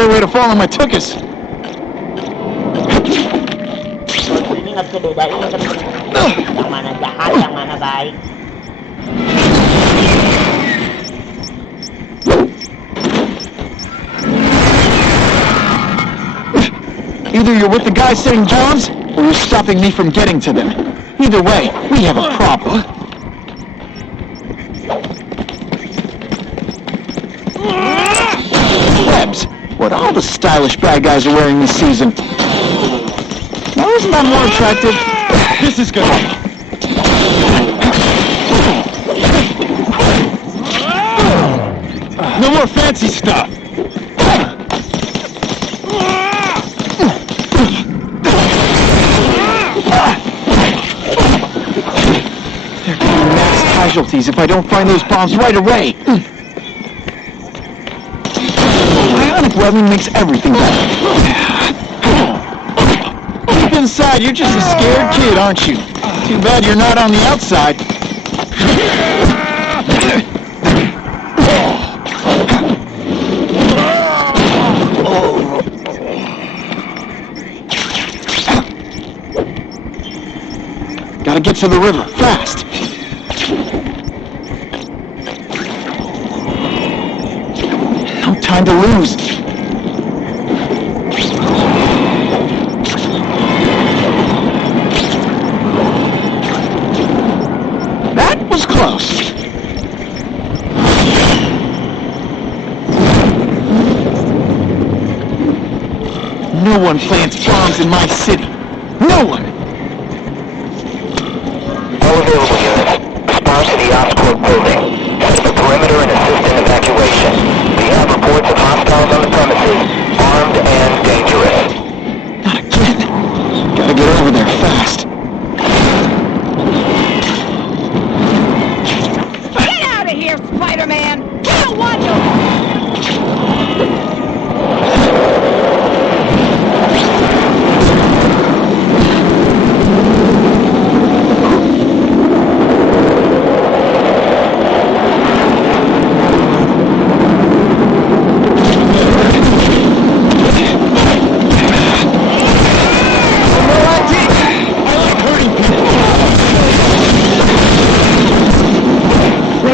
better way to follow my tuchus. Ini nggak bisa bedain yang mana jahat, yang mana baik. Either you're with the guys setting bombs, or you're stopping me from getting to them. Either way, we have a problem. Webs, what all the stylish bad guys are wearing this season. Now isn't that more attractive? This is good. No more fancy stuff. There could be mass casualties if I don't find those bombs right away. Ionic webbing makes everything better. Deep inside, you're just a scared kid, aren't you? Too bad you're not on the outside. Gotta get to the river, fast! No time to lose. That was close. No one plants bombs in my city. No one! All available units, respond to the Oscorp building. Set the perimeter and assist in evacuation. We have reports of hostiles on the premises, armed and dangerous. Not again. Gotta get over there fast. Get out of here, Spider-Man! We don't want you!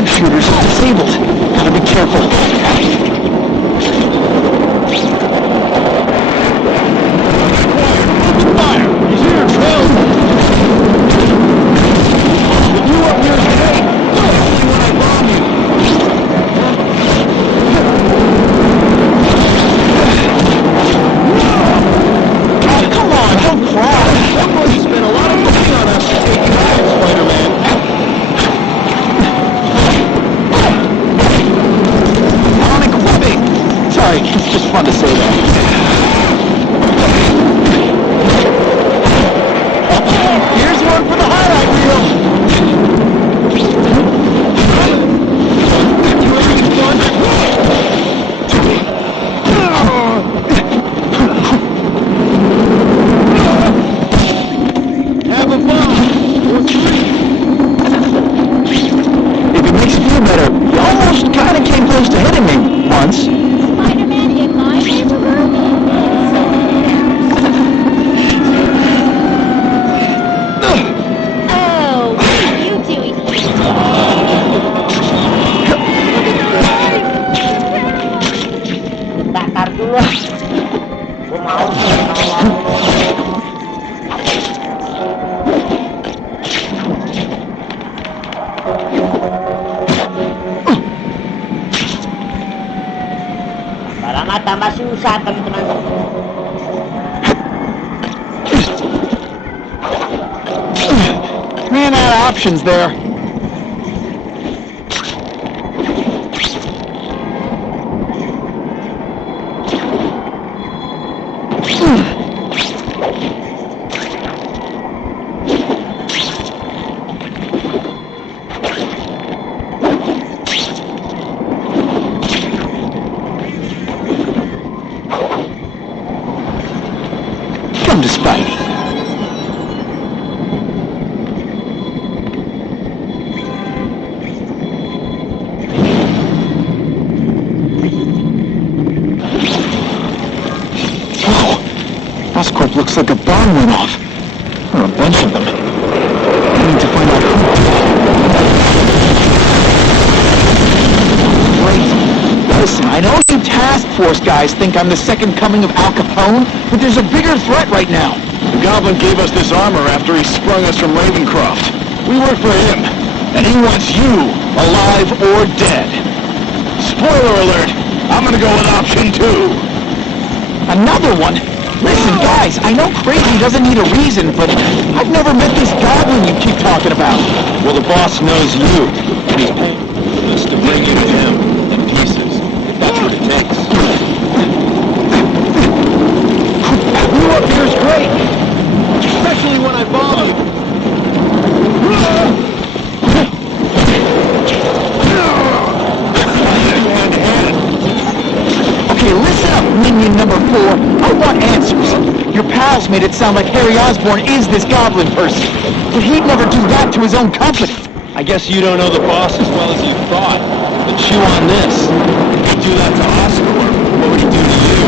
Shooters are disabled. Gotta be careful. Fire! He's here, Phil! You up here today? Only when I bomb you. Oh, come on, don't cry. Someone spent a lot of money on us to take you out, Spider-Man. Sorry, it's just fun to say that. Here's one for the highlight reel. You having fun? Have a bomb. Or three. If it makes you feel better, you almost kind of came close to hitting me once. Spider-Man in my neighborhood? Oh, what are you doing here? Bakar dulu. Gue mau lama tambah susah, teman-teman. Ran out of options there. Come to Spidey. like a bomb went off. Or a bunch of them. I need to find out who did it. Great. Listen, I know you task force guys think I'm the second coming of Al Capone, but there's a bigger threat right now. The Goblin gave us this armor after he sprung us from Ravencroft. We work for him, and he wants you alive or dead. Spoiler alert, I'm gonna go with option 2. Another one? Listen, guys, I know crazy doesn't need a reason, but I've never met this goblin you keep talking about. Well, the boss knows you, and he's paying us to bring you to him in pieces, if that's what it takes. You up here is great, especially when I bomb you. Okay, listen up, minion number 4. I want answers. Your pals made it sound like Harry Osborn is this goblin person, but he'd never do that to his own company. I guess you don't know the boss as well as you thought. But chew on this. If you do that to Oscar, what would he do to you?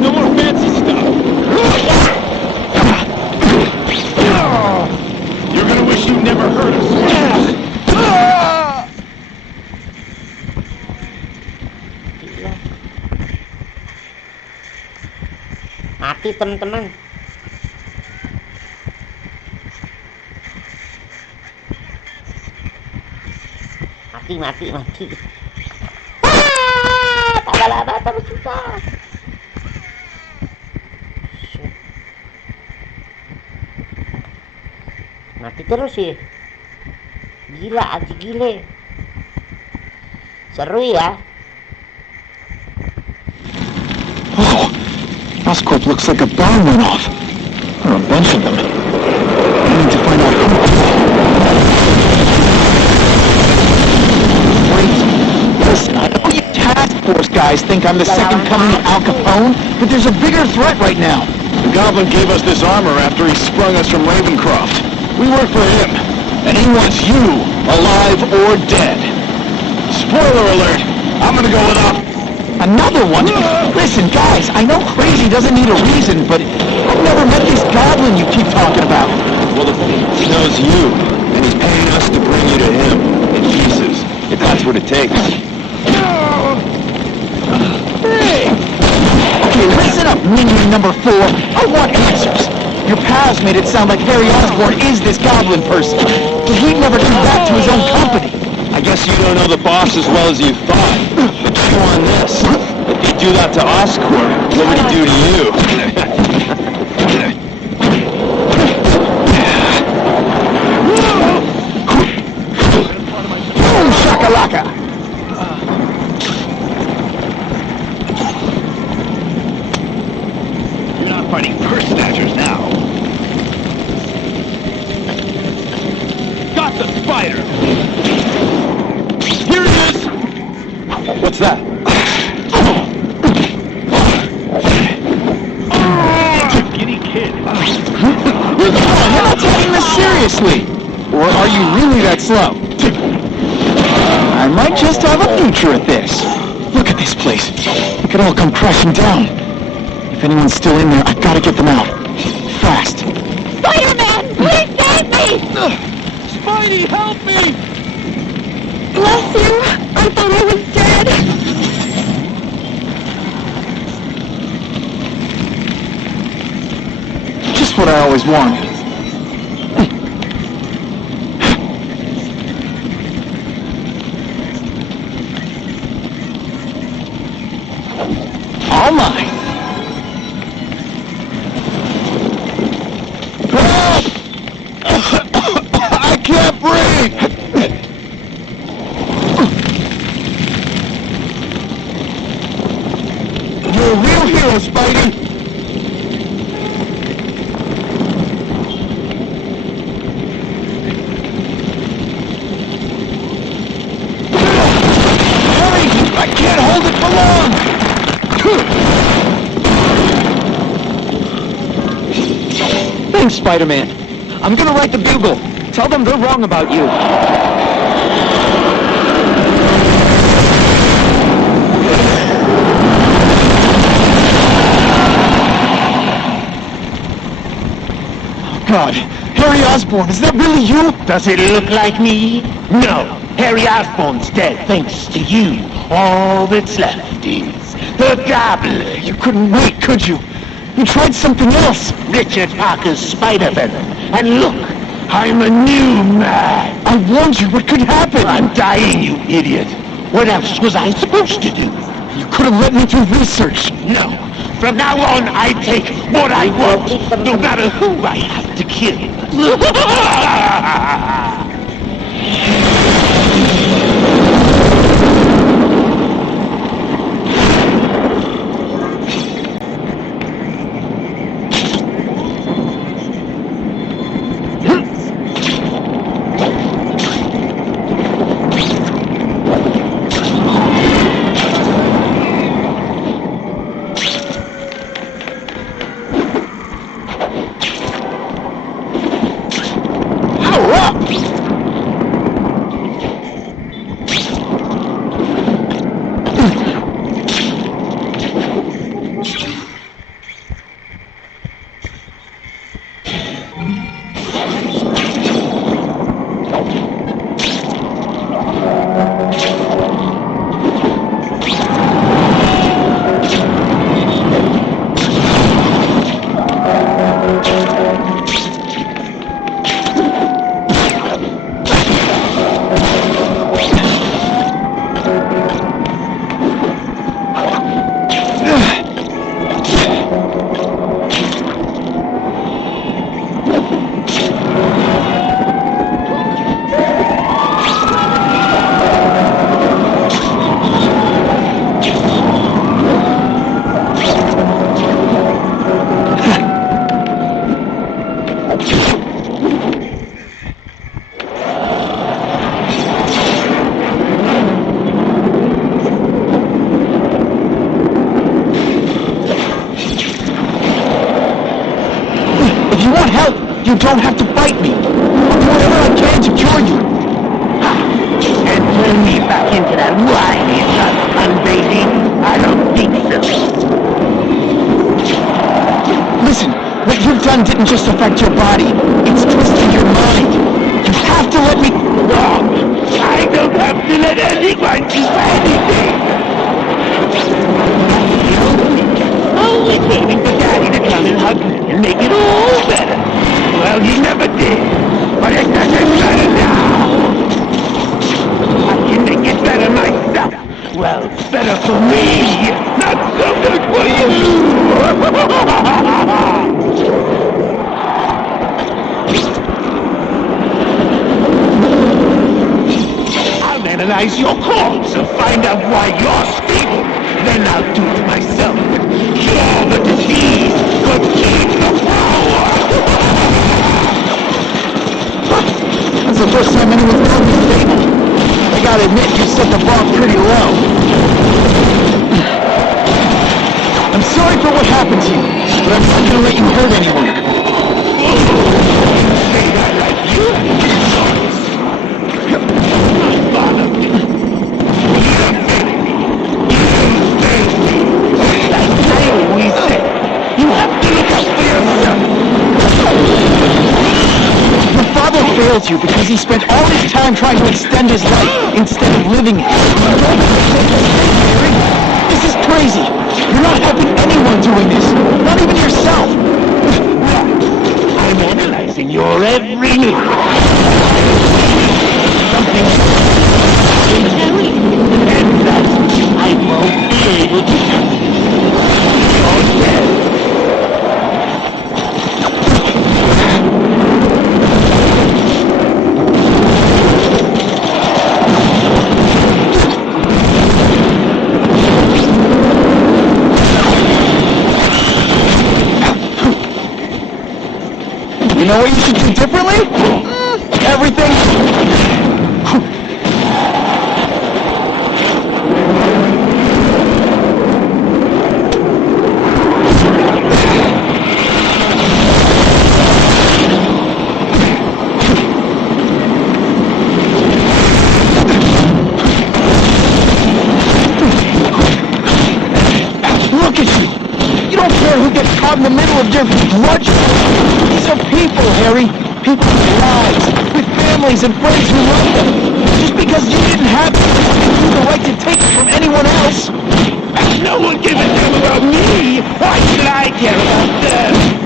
No more fancy stuff. You're gonna wish you never heard us. Mati teman-teman. Mati. Tambah lama, tambah susah. Mati terus sih. Gila, aji gile. Seru ya. Oh, Oscorp looks like a bomb went off. Or a bunch of them. I need to find out who did it. Wait, listen, I know you task force guys think I'm the second coming of Al Capone, but there's a bigger threat right now. The Goblin gave us this armor after he sprung us from Ravencroft. We work for him, and he wants you alive or dead. Spoiler alert, I'm gonna go with option. Another one? Listen, guys, I know crazy doesn't need a reason, but I've never met this goblin you keep talking about. Well, the boss knows you, and he's paying us to bring you to him in pieces, if that's what it takes. Okay, listen up, minion number 4. I want answers. Your pals made it sound like Harry Osborn is this goblin person, but he'd never do that to his own company. I guess you don't know the boss as well as you thought. But chew on this. If you do that to Oscorp, what would he do to you? Boom shakalaka! You're not fighting purse snatchers now. Got the spider! Here it is! What's that? Giddy kid. You're not taking this seriously! Or are you really that slow? I might just have a future at this. Look at this place. It could all come crashing down. If anyone's still in there, I've got to get them out. Fast. Spider-Man, please save me! Spidey, help me! Bless you. I thought I was dead. Just what I always wanted. All mine. I can't breathe! You're a real hero, Spidey! Hurry! I can't hold it for long! Thanks, Spider-Man. I'm gonna write the bugle. Tell them they're wrong about you. God, Harry Osborn, is that really you? Does it look like me? No. Harry Osborn's dead thanks to you. All that's left is the Gobbler. You couldn't wait, could you? You tried something else. Richard Parker's Spider-Man. And look, I'm a new man. I warned you, what could happen? I'm dying, you idiot. What else was I supposed to do? You could have let me do research. No. From now on, I take what I want, no matter who I have to kill. You don't have to fight me. I'll do whatever I can to cure you. And turn me back into that whiny son, baby? I don't think so. Listen, what you've done didn't just affect your body. It's twisted your mind. You have to let me... Wrong. I don't have to let anyone do anything. Always waiting for Daddy to come and hug me and make it all better. Well, he never did. But it doesn't matter now. I can make it better myself. Well, better for me, not so good for you. I'll analyze your corpse and find out why you're stable. Then I'll do it myself. Cure the disease, but keep the power. That's the first time anyone's called me stable. I gotta admit, you set the bar pretty low. I'm sorry for what happened to you, but I'm not gonna let you hurt anyone. Say that like you have not bothered me. Like I always said, you have to look out for yourself. Your father failed you because he spent all his time trying to extend his life instead of living it. This is crazy. You're not helping anyone doing this. Not even yourself. I'm analyzing your every move. Something and that's I won't be able to do. You're dead. You know what you should do differently? Everything. get caught in the middle of your grudge. These are people, Harry. People with lives, with families and friends who love them. Just because you didn't have it doesn't give you the right to take it from anyone else. No one gives a damn about me! Why should I care about them?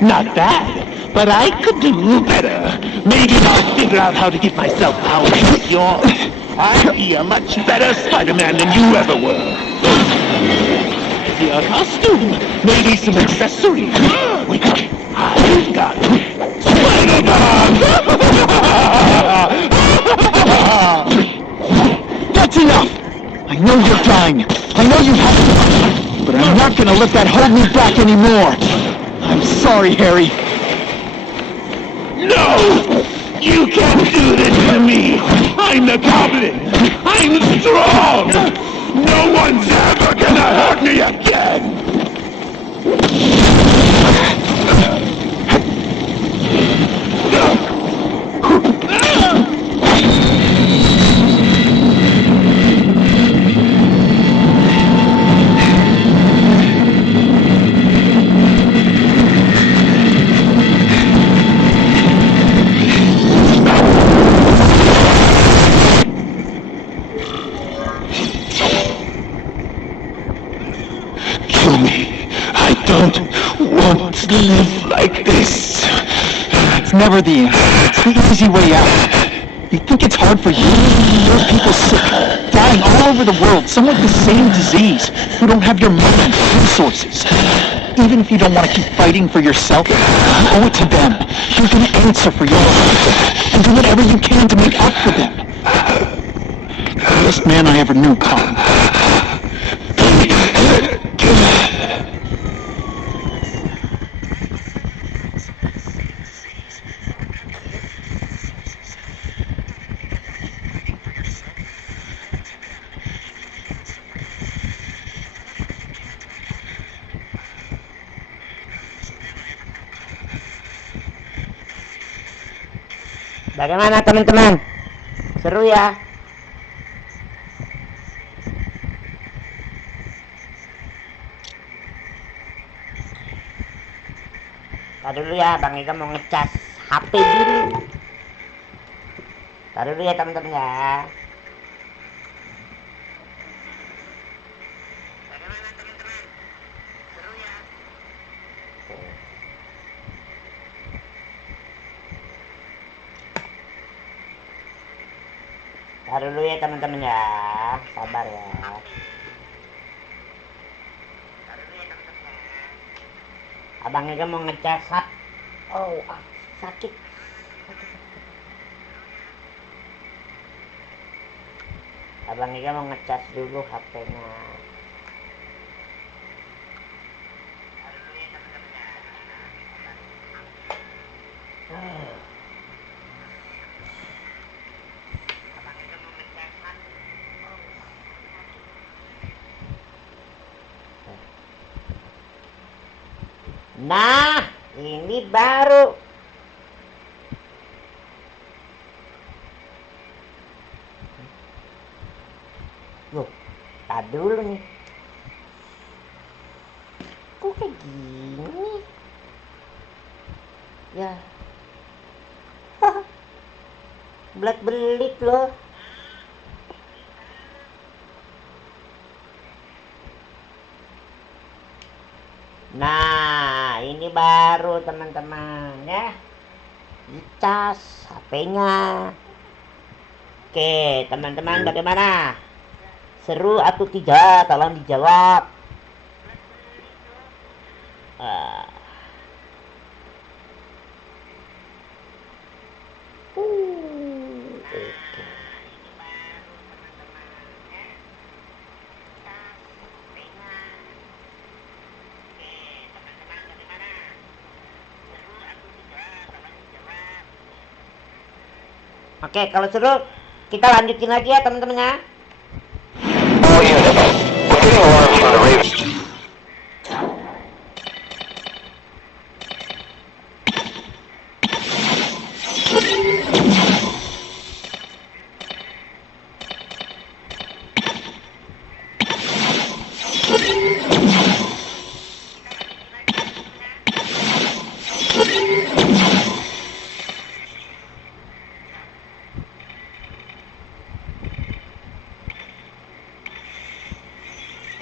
Not bad, but I could do better. Maybe I'll figure out how to get myself out of your... I'd be a much better Spider-Man than you ever were. Maybe a costume, maybe some accessories. I've got Spider-Man! That's enough! I know you're dying. I know you have to. But I'm not gonna let that hold me back anymore. I'm sorry, Harry. No! You can't do this to me! I'm the Goblin! I'm strong! No one's ever gonna hurt me again! Kill me. I don't want to live like this. It's never the answer. It's the easy way out. You think it's hard for you? There are people sick, dying all over the world, some with the same disease, who don't have your money and resources. Even if you don't want to keep fighting for yourself, you owe it to them. You're going to answer for your life and do whatever you can to make up for them. The best man I ever knew, Colin. Bagaimana teman-teman? Seru ya? Taruh dulu ya, Bang Ega mau ngecas HP dulu. Taruh dulu ya teman-teman ya. Taruh dulu ya teman-teman ya, sabar ya. Abang Ega mau ngecas HP. Oh, sakit. Abang Ega mau ngecas dulu HP-nya. Nah, ini baru. Loh, tak dulu nih. Kok kayak gini? Ya. Belat belit loh. Nah, ini baru teman-teman ya. Dicas HP-nya. Oke, teman-teman bagaimana? Seru atau tidak? Tolong dijawab. Oke, kalau seru kita lanjutin lagi ya teman-teman ya. All units, we're getting alarms from the Raven.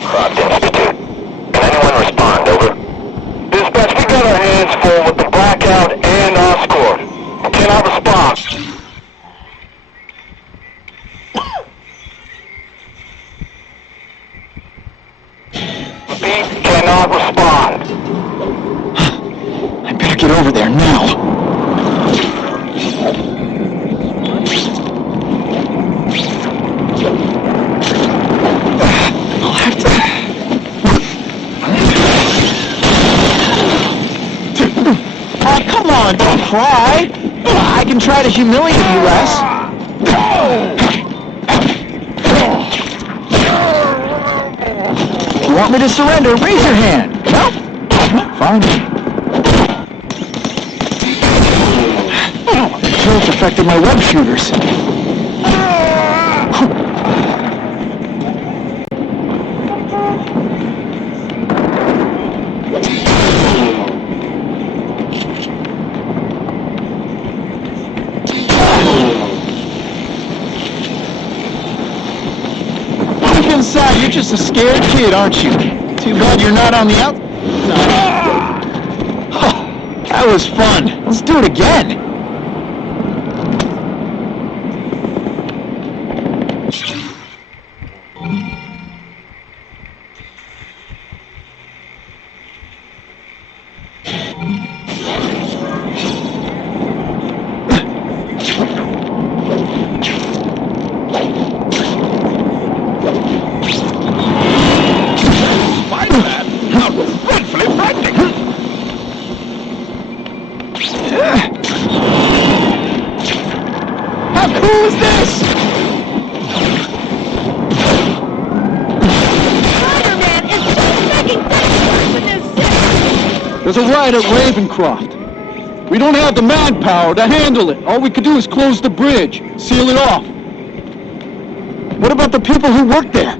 Croft Institute. Can anyone respond? Over. Dispatch, we got our hands full with the blackout and Oscorp. Cannot respond. Repeat, cannot respond. I better get over there now. I'll have to... Oh, come on, don't cry. I can try to humiliate you less. If you want me to surrender, raise your hand. No? Fine. I'm sure it's affected my web shooters. Deep inside, you're just a scared kid, aren't you? Too bad you're not on the outside. That was fun. Let's do it again. Spider-Man? How dreadfully frightening! How cool is this? Spider-Man is just making things with this city! There's a riot at Ravencroft. We don't have the manpower to handle it. All we could do is close the bridge, seal it off. What about the people who work there?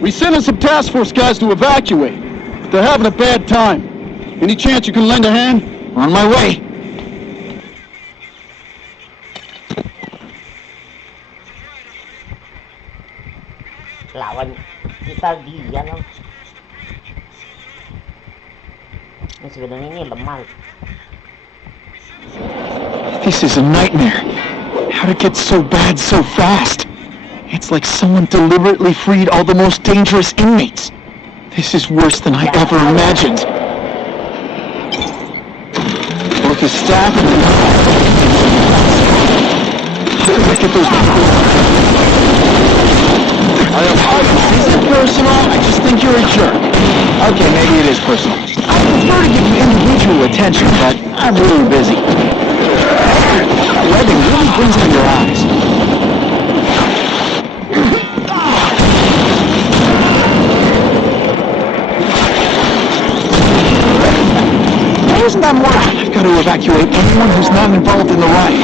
We sent in some task force guys to evacuate. They're having a bad time. Any chance you can lend a hand? On my way. Lawan kita dia loh. Ini sebenarnya ini lemah. This is a nightmare. How to get so bad so fast? It's like someone deliberately freed all the most dangerous inmates. This is worse than I ever imagined. Both the staff and the... Look at those people. Is it personal? I just think you're a jerk. Okay, maybe it is personal. I prefer to give you individual attention, but I'm really busy. That webbing really brings out your eyes. Why isn't that more? I've got to evacuate anyone who's not involved in the riot.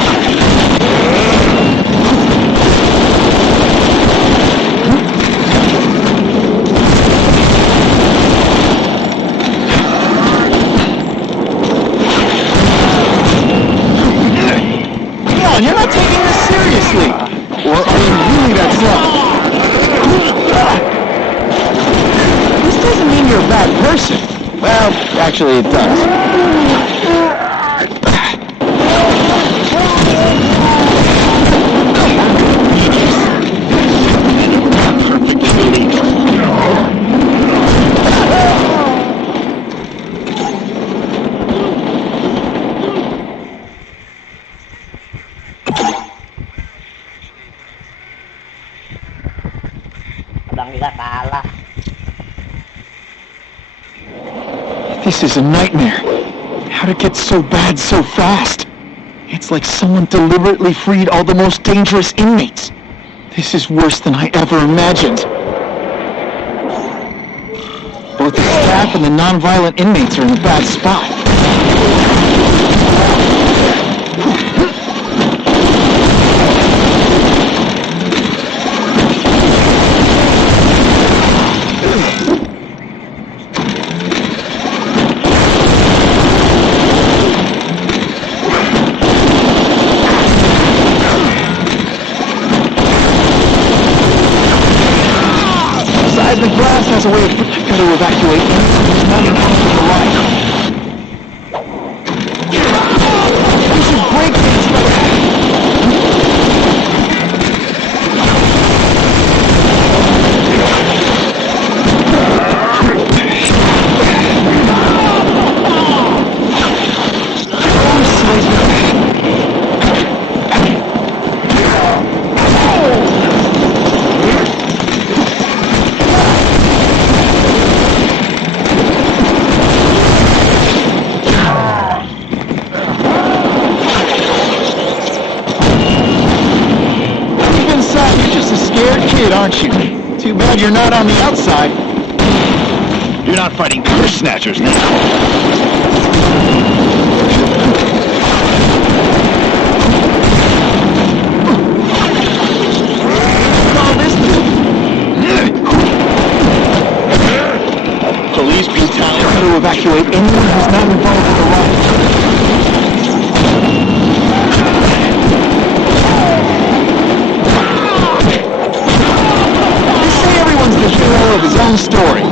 You're not taking this seriously. Or are you really that slow? This doesn't mean you're a bad person. Well, actually it does. Abang kita kalah. This is a nightmare. How to get so bad so fast? It's like someone deliberately freed all the most dangerous inmates. This is worse than I ever imagined. Both the staff and the non-violent inmates are in a bad spot. The glass has a way of... I've got to evacuate anyone who's not involved in the riot. We should break things like that. Aren't you? Too bad you're not on the outside. You're not fighting purse snatchers now. Police brutality. Try to evacuate anyone who's not involved in the riot. The hero of his own story.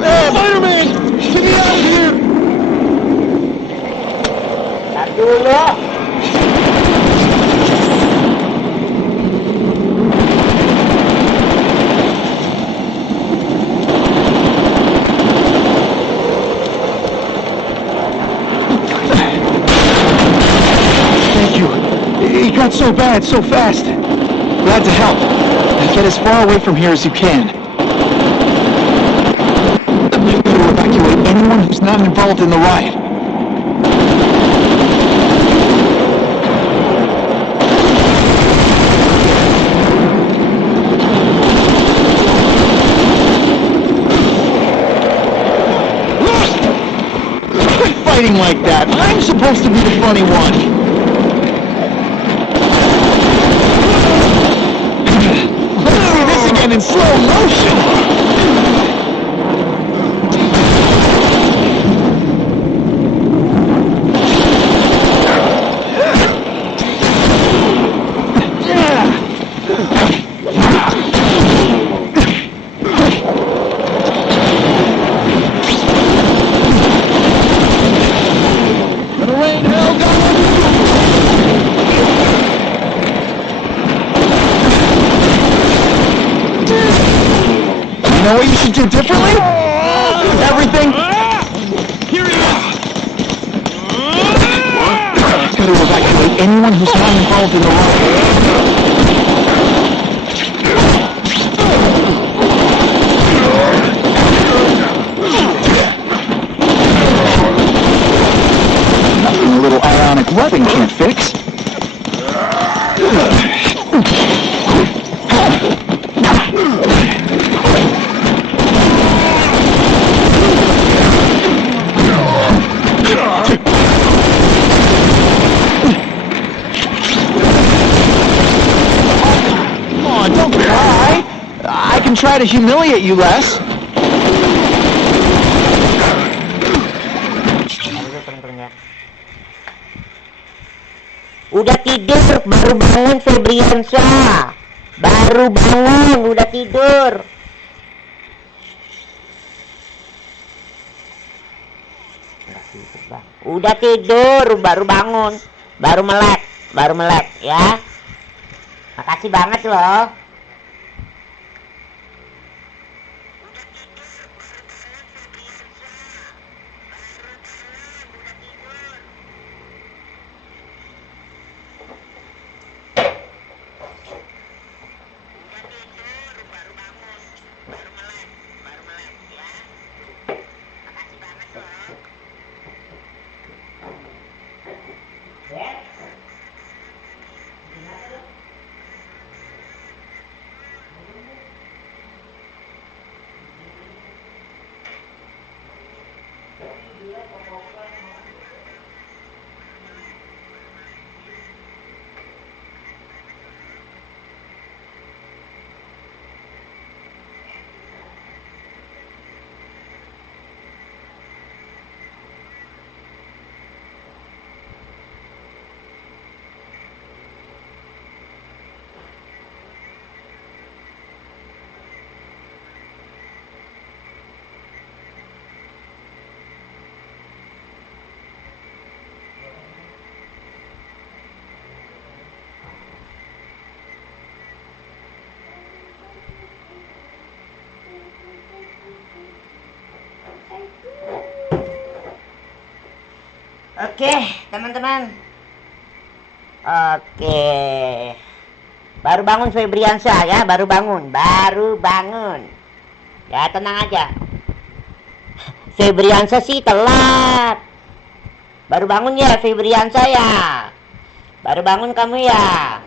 Hey, Spider-Man! Get me out of here! Thank you. It got so bad, so fast. Glad to help. Get as far away from here as you can. To evacuate anyone who's not involved in the riot. Quit fighting like that. I'm supposed to be the funny one. Let's see this again in slow motion. You know what you should do differently? Everything? Here he is! Got to evacuate anyone who's not involved in the riot. Nothing a little ionic webbing can't fix. Don't cry. I can try to humiliate you less. Udah tidur, baru bangun Febriansa. Baru bangun, udah tidur. Udah tidur, baru bangun. Baru melek ya. Makasih banget loh. Oke, teman-teman. Oke. Baru bangun Febriansyah ya, baru bangun. Ya, tenang aja. Febriansyah sih telat. Baru bangun ya Febriansyah ya. Baru bangun kamu ya.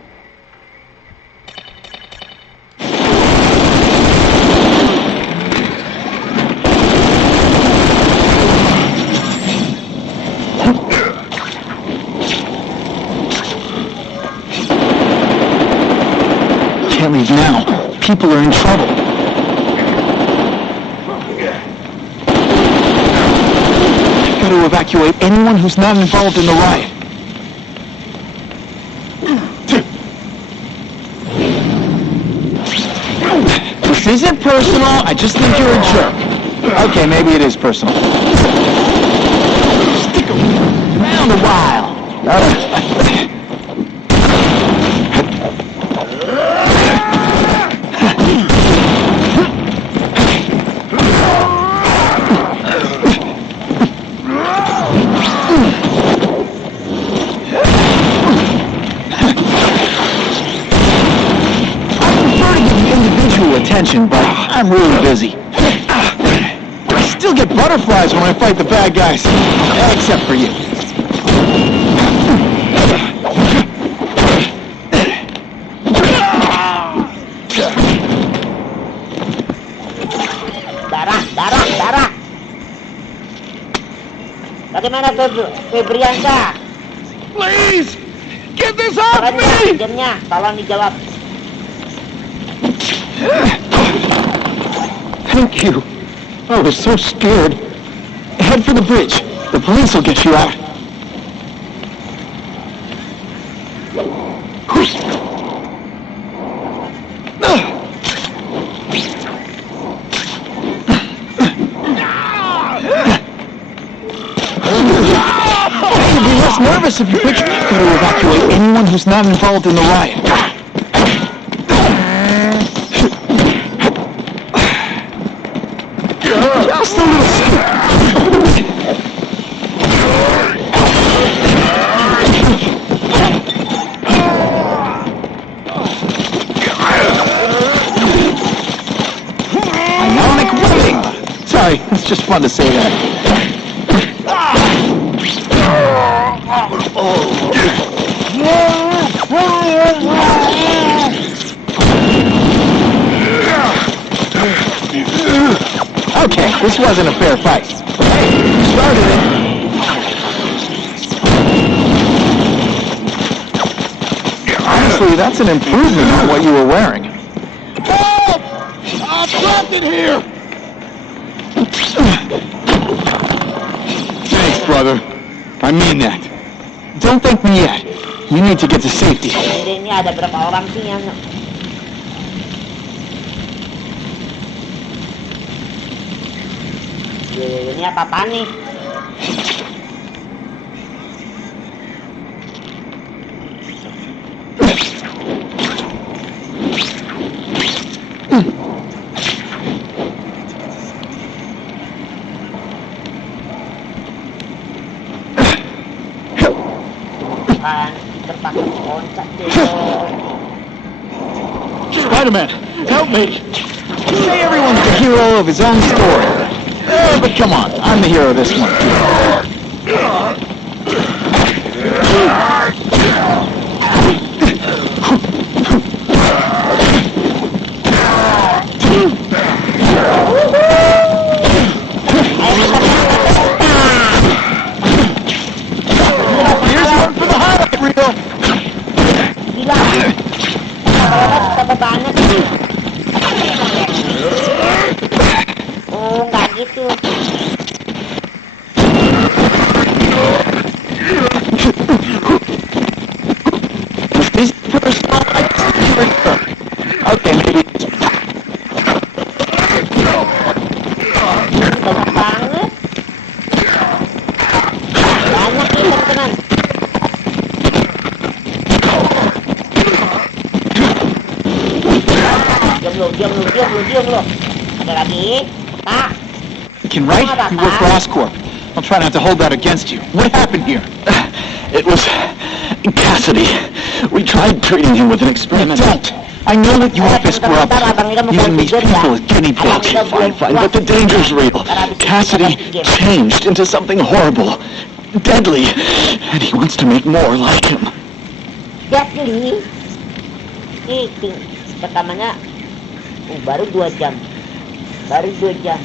Can't leave now. People are in trouble. Got to evacuate anyone who's not involved in the riot. This isn't personal. I just think you're a jerk. Okay, maybe it is personal. Stick around a while. Attention, but I'm really busy. I still get butterflies when I fight the bad guys, except for you. Darah. Bagaimana Febriansyah? Please! Get this off me! Jamnya, tolong dijawab. Thank you. I was so scared. Head for the bridge. The police will get you out. You'll be less nervous if you picture. Got to evacuate anyone who's not involved in the riot. Just a little skip. Ionic webbing. Sorry, it's just fun to say that. Okay, this wasn't a fair fight. Hey, you started it. Honestly, that's an improvement on what you were wearing. Help! I'm trapped in here! Thanks, brother. I mean that. Don't thank me yet. You need to get to safety. Ini ada berapa orang sih yang ini apa-apaan nih? Kan terpaksa loncat deh. Spiderman, help me! Say everyone's the hero of his own story. But come on, I'm the hero of this one. Here's one for the highlight reel. Gila. Kalau banget sih. Oh, nggak gitu. This person, okay, maybe. Banyak banget. Banyak nih teman-teman. Diam lu. Ada lagi. Tak. You can write, you work for Oscorp. I'll try not to hold that against you. What happened here? It was Cassidy. We tried treating him with an experiment. Don't! I know that you want this grub. Using these people as guinea pigs. Fine, but the danger's real. Cassidy changed into something horrible, deadly, and he wants to make more like him. Deadly? Pertamanya, baru 2 jam. Baru 2 jam.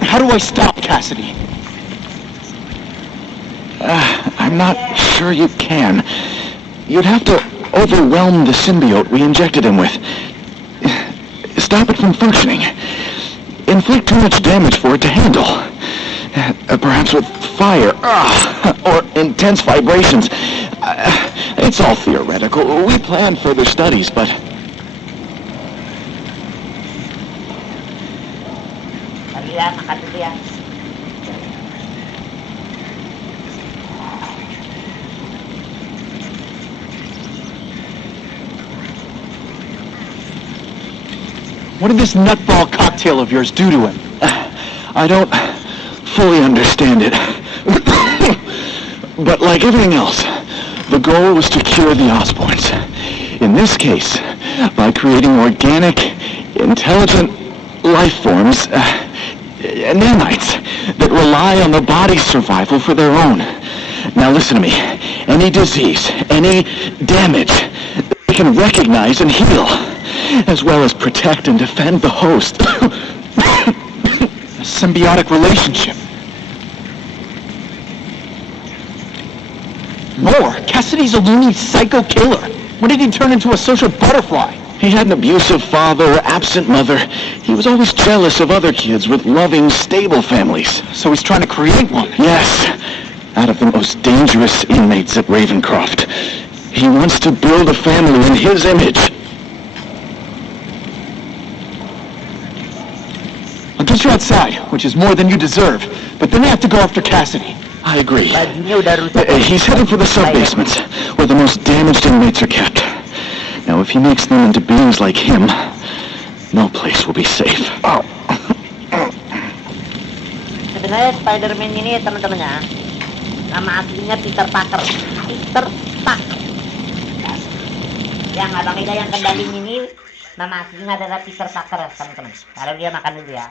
How do I stop Cassidy? I'm not sure you can. You'd have to overwhelm the symbiote we injected him with. Stop it from functioning. Inflict too much damage for it to handle. Perhaps with fire, or intense vibrations. It's all theoretical. We planned further studies, but... Makan dulu ya. What did this nutball cocktail of yours do to him? I don't fully understand it. But like everything else, the goal was to cure the Osborns. In this case, by creating organic, intelligent life forms, nanites, that rely on the body's survival for their own. Now listen to me. Any disease, any damage, they can recognize and heal, as well as protect and defend the host. A symbiotic relationship. More? Cassidy's a loony psycho killer. When did he turn into a social butterfly? He had an abusive father, absent mother. He was always jealous of other kids with loving, stable families. So he's trying to create one? Yes, out of the most dangerous inmates at Ravencroft. He wants to build a family in his image. I'll get you outside, which is more than you deserve. But then I have to go after Cassidy. I agree. Bajunya udah rusak. He's headed for the sub-basements, where the most damaged inmates are kept. Now, if he makes them into beings like him, no place will be safe. Sebenarnya Spiderman ini teman-teman ya, nama aslinya Peter Parker. Peter Parker. Yang Abang Ida yang kendalin ini, nama aslinya adalah Peter Parker, teman-teman. Kalau dia makan dulu ya.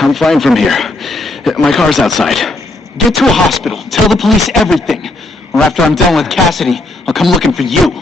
I'm fine from here. My car's outside. Get to a hospital. Tell the police everything. Or after I'm done with Cassidy, I'll come looking for you.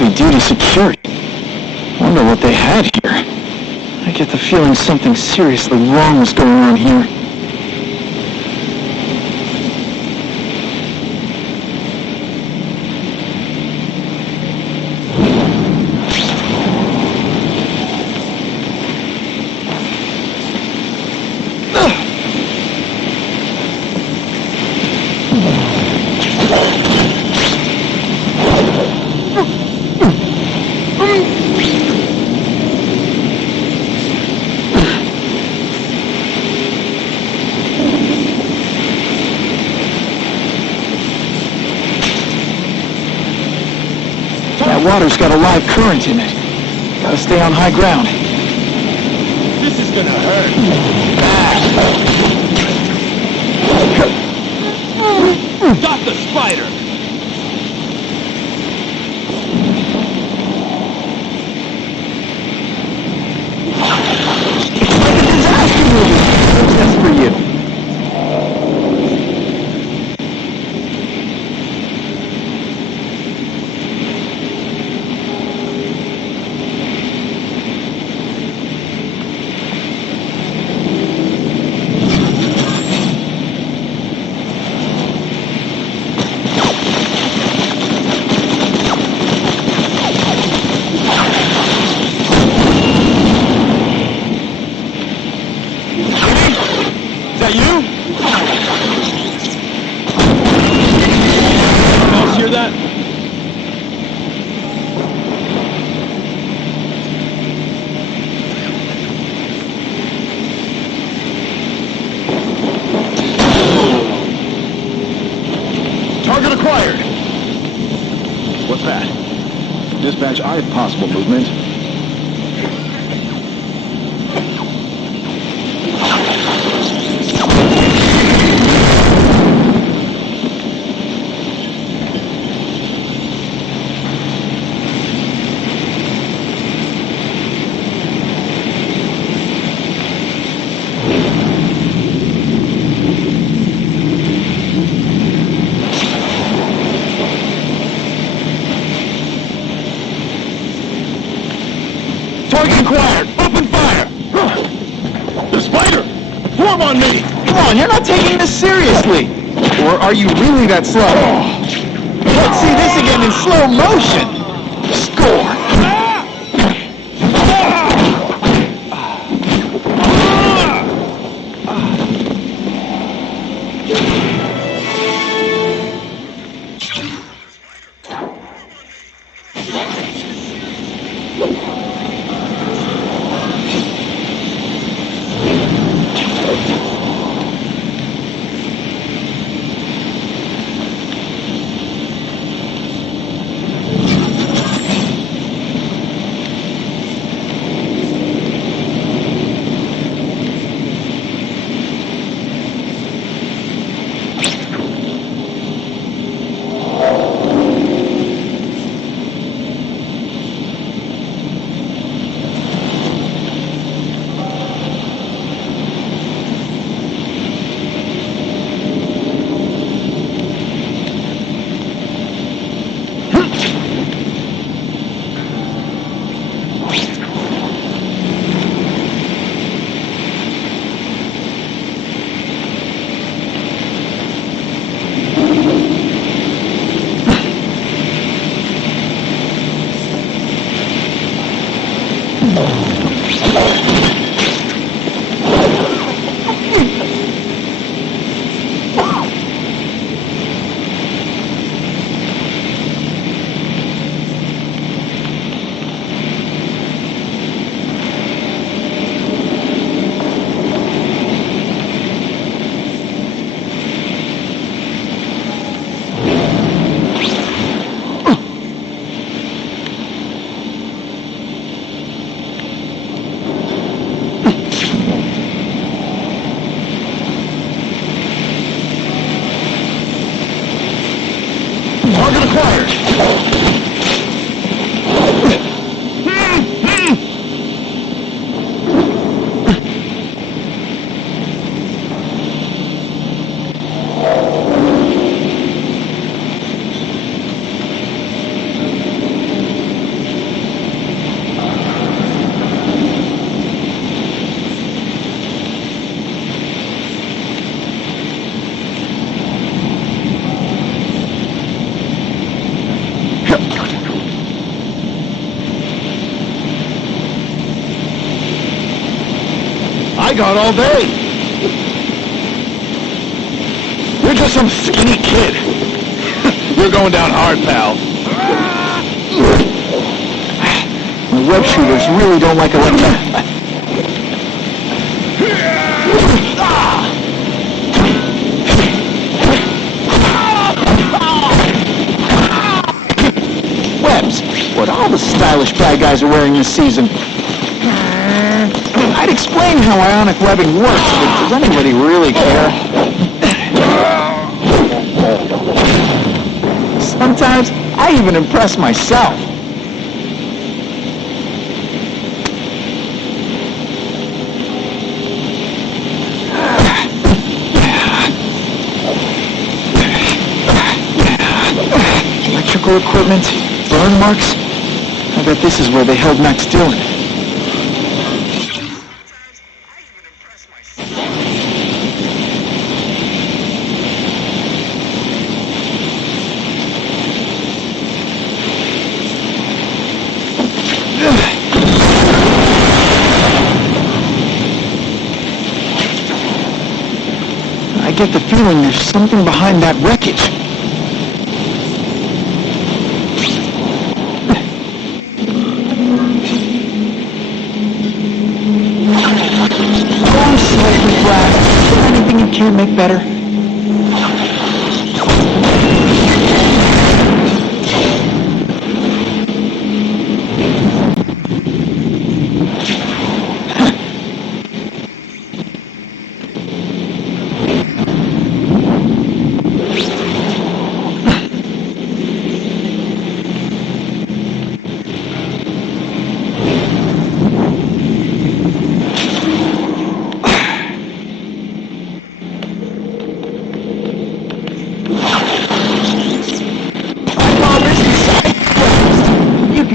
Heavy-duty security. Wonder what they had here. I get the feeling something seriously wrong was going on here. That water's got a live current in it. Gotta stay on high ground. This is gonna hurt. Got the spider! It's like a disaster movie! What's this for you? Is that you? Anyone else hear that? Target acquired. What's that? Dispatch, I have possible movement. Target acquired! Open fire! The spider! Form on me! Come on, you're not taking this seriously! Or are you really that slow? Let's see this again in slow motion! Score! got all day. You're just some skinny kid. You're going down hard, pal. My web shooters really don't like electric. Webs, what all the stylish bad guys are wearing this season. I'd explain how ionic webbing works, but does anybody really care? Sometimes I even impress myself. Electrical equipment, burn marks. I bet this is where they held Max Dillon. I get the feeling there's something behind that wreckage. Oh, slightly flat. Is there anything you can't make better?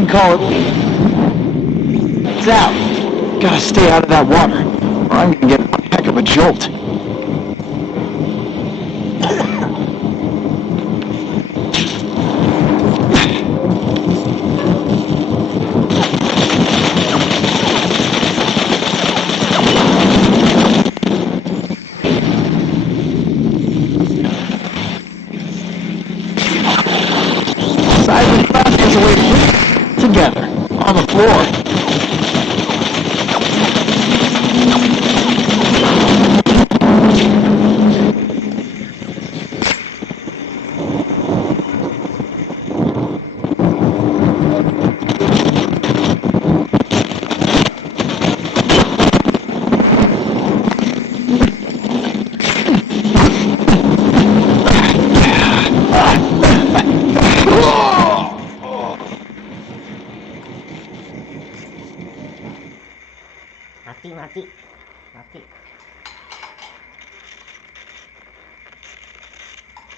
Call it. It's out. Gotta stay out of that water, or I'm gonna get one heck of a jolt. Silent fast is away. Together, on the floor.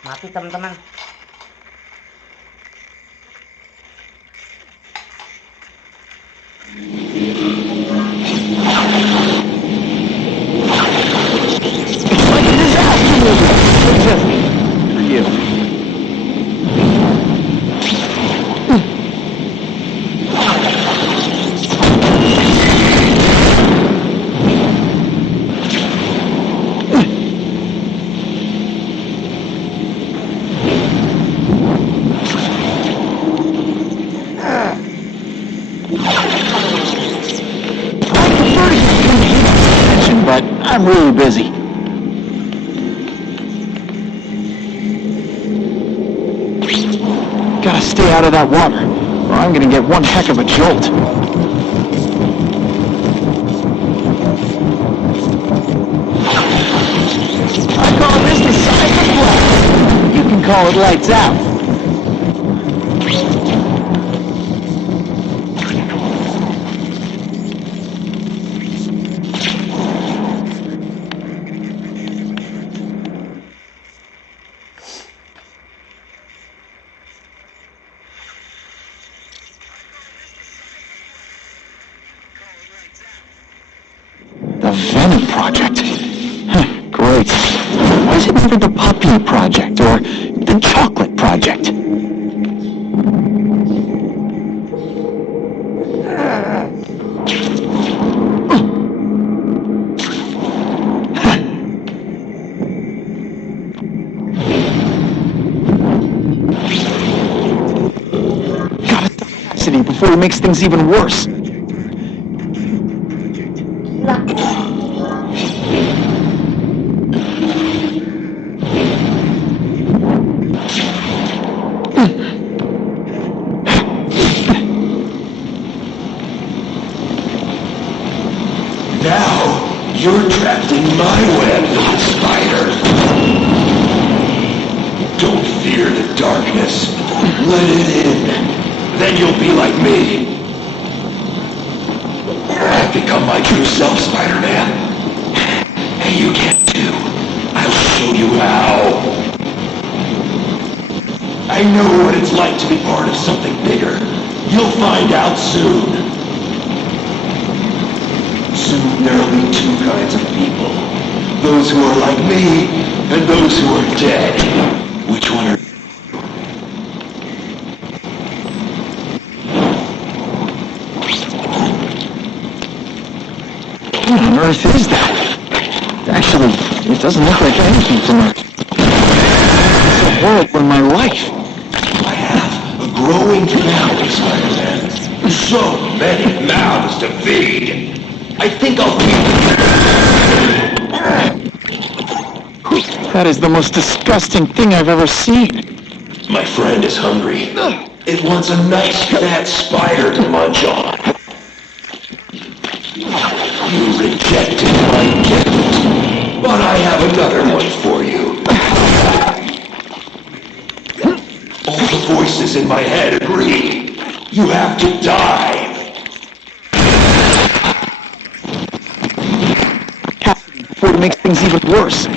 Mati teman-teman. For you. But I'm really busy. Gotta stay out of that water, or I'm gonna get one heck of a jolt. I call this the seismic blast. You can call it lights out. The Venom Project? Huh, great. Why is it never the Puppy Project or the Chocolate Project? Cassidy before he makes things even worse. Now, you're trapped in my web, little spider. Don't fear the darkness. Let it in. Then you'll be like me. I've become my true self, Spider-Man. And you can too. I'll show you how. I know what it's like to be part of something bigger. You'll find out soon. Soon there'll be two kinds of people. Those who are like me, and those who are dead. Which one are... What on earth is that? Actually, it doesn't look like anything from Earth. It's a horrible in my life. I have a growing family, Spider-Man. So many mouths to feed. I think I'll feed That is the most disgusting thing I've ever seen. My friend is hungry. It wants a nice fat spider to munch on. You rejected my gift, but I have another one for you. All the voices in my head agree. You have to die. Cassidy, before it makes things even worse.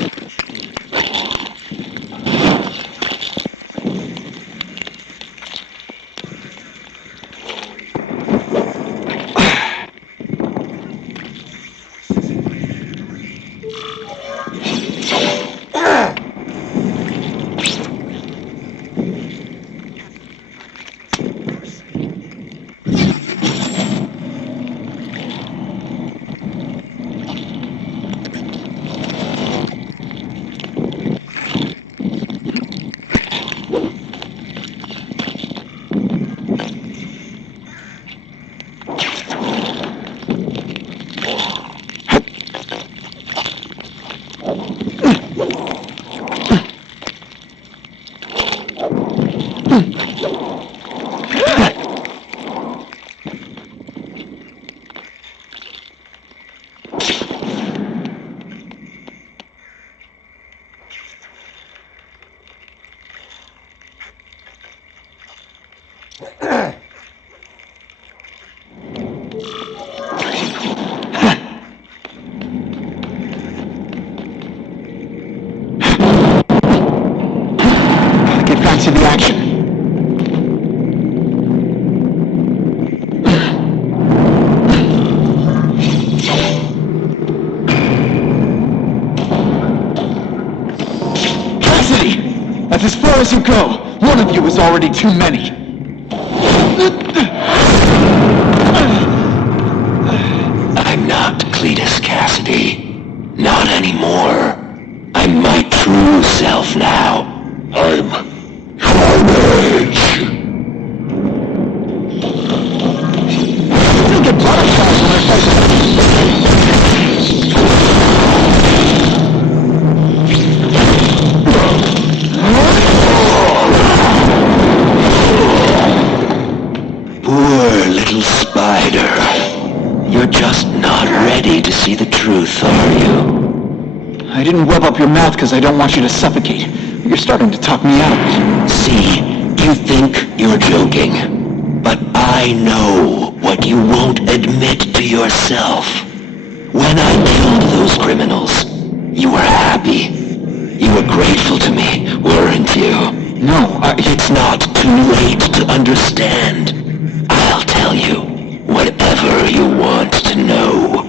Get back to the action. Cassidy! That's as far as you go. One of you is already too many. I'm not Cletus Cassidy. Not anymore. I'm my true self now. I'm Carnage. Still get butterflies when I Poor little spider. You're just not ready to see the truth, are you? I didn't rub up your mouth because I don't want you to suffocate. You're starting to talk me out of it. See, you think you're joking, but I know what you won't admit to yourself. When I killed those criminals, you were happy. You were grateful to me, weren't you? No, It's not too late to understand. I'll tell you whatever you want to know.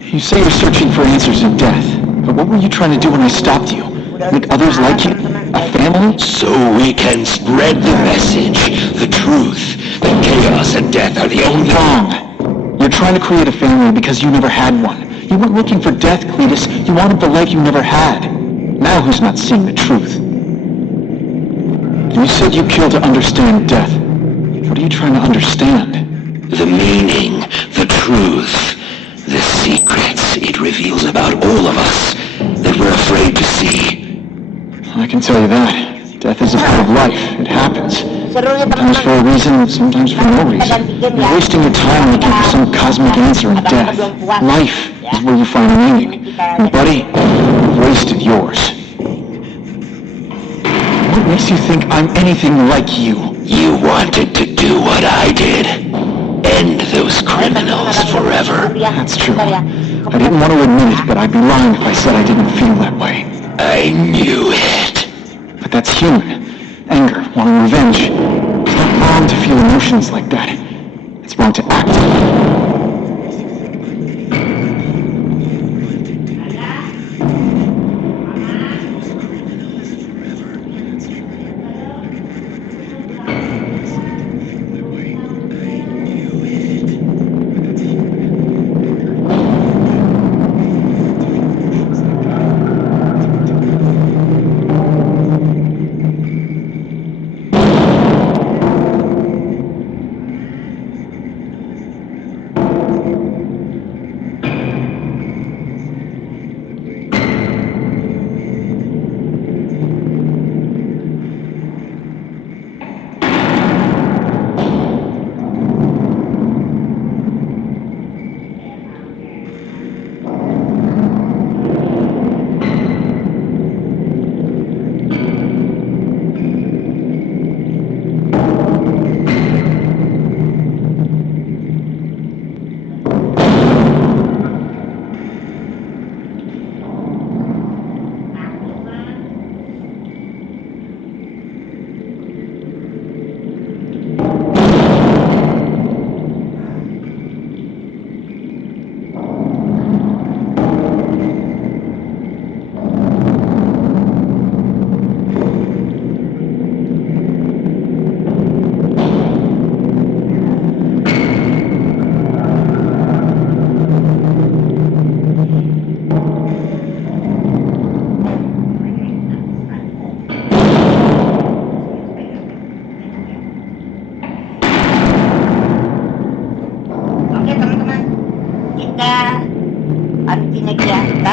You say you're searching for answers in death, but what were you trying to do when I stopped you? Make others like you? A family? So we can spread the message, the truth, that chaos and death are the only... Wrong. You're trying to create a family because you never had one. You weren't looking for death, Cletus. You wanted the leg you never had. Now who's not seeing the truth? You said you kill to understand death. What are you trying to understand? The meaning, the truth, the secrets it reveals about all of us that we're afraid to see. I can tell you that. Death is a part of life. It happens. Seru ya Sometimes for a teman-teman. reason, sometimes for no reason. You're wasting your time looking for some cosmic answer in death. Life is where you find meaning. And buddy, you've wasted yours. What makes you think I'm anything like you? You wanted to do what I did. End those criminals forever. That's true. I didn't want to admit it, but I'd be lying if I said I didn't feel that way. I knew it. But that's human. Anger, wanting revenge. It's not wrong to feel emotions like that. It's wrong to act on them.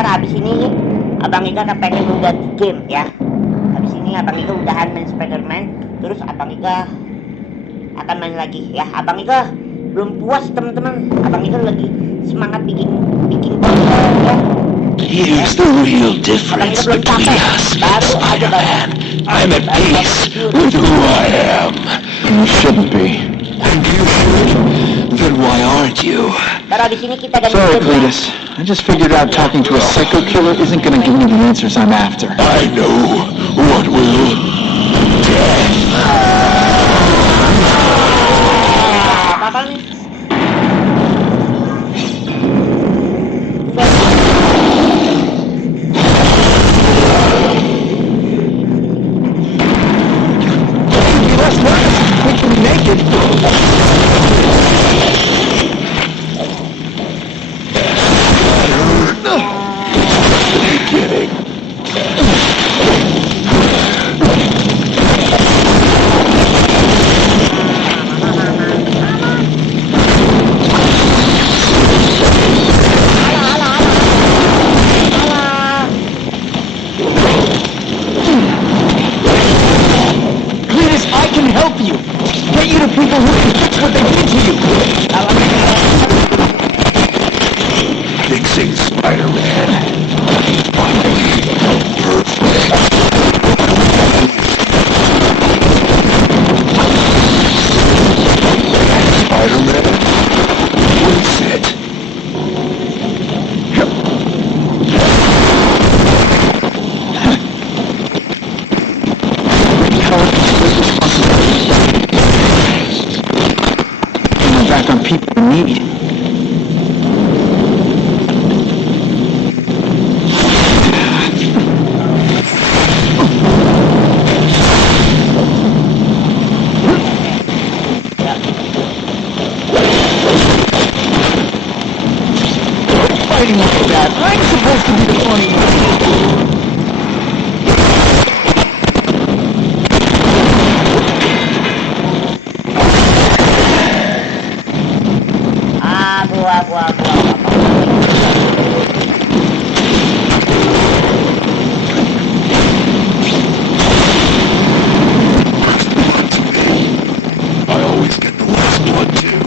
Habis ini Abang Ika kepengen mau ganti game ya. Habis ini Abang Ika udahan main Spiderman, terus Abang Ika akan main lagi ya. Abang Ika belum puas teman-teman. Abang Ika lagi semangat bikin konten ya. Here's the real difference between us, Spider-Man. I'm at peace with who I am. You shouldn't be. And you should. Then why aren't you? Sorry, Cletus. I just figured out talking to a psycho killer isn't gonna give me the answers I'm after. I know what will. Death. Fixing Spider-Man. Perfect. Spider-Man? What is it? Back on people in need. Fighting like that. I'm supposed to be the funny one. I always get the last blood too.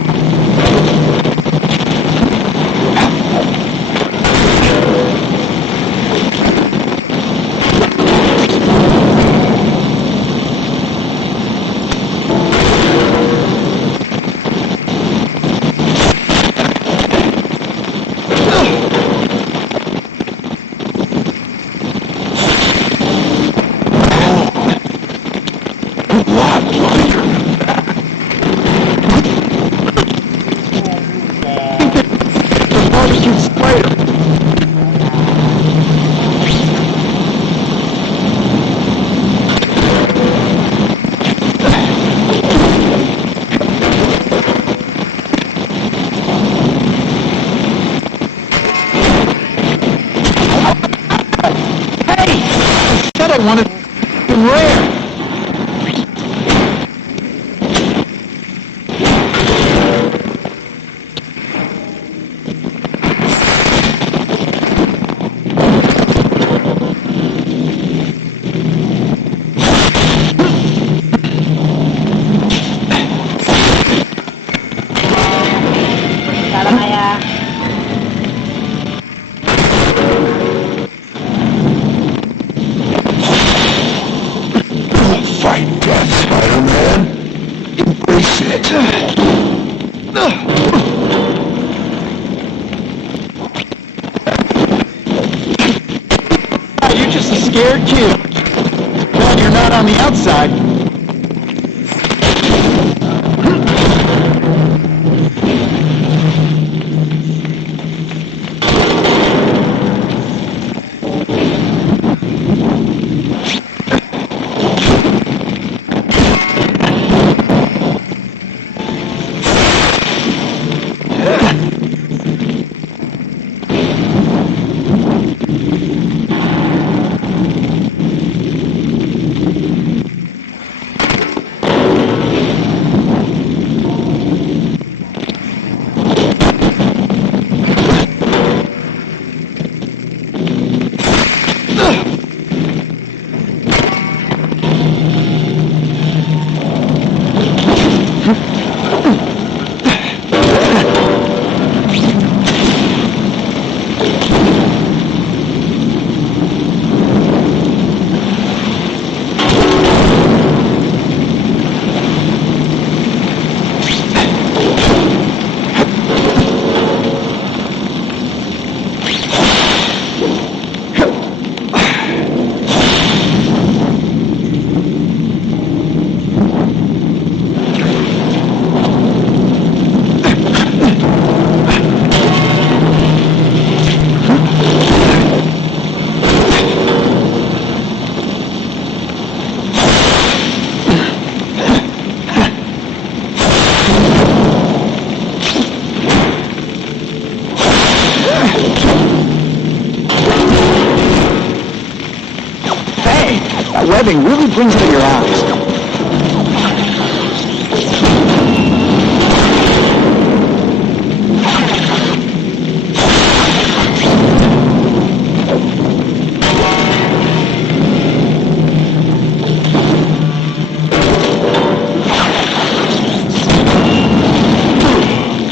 The barbecue spider. Hey! I said I wanted something rare. Salah ayah. Don't fight death, Spider-Man. Embrace it. You're just a scared kid. Glad you're not on the outside. That webbing really brings out your eyes.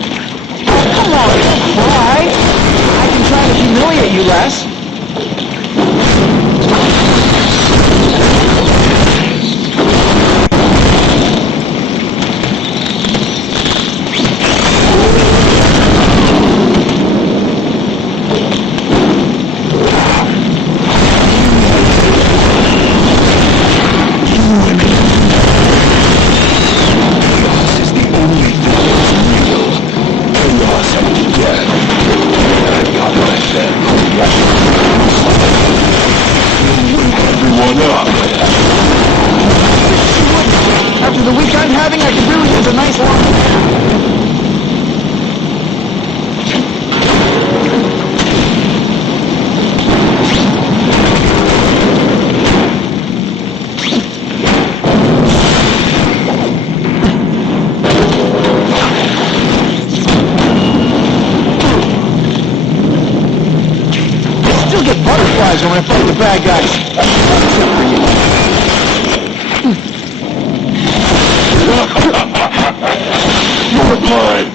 Come on, don't cry. I can try to humiliate you less. Chaos and death. I've got my share. guys when I fight the bad guys. Except for you. You're mine.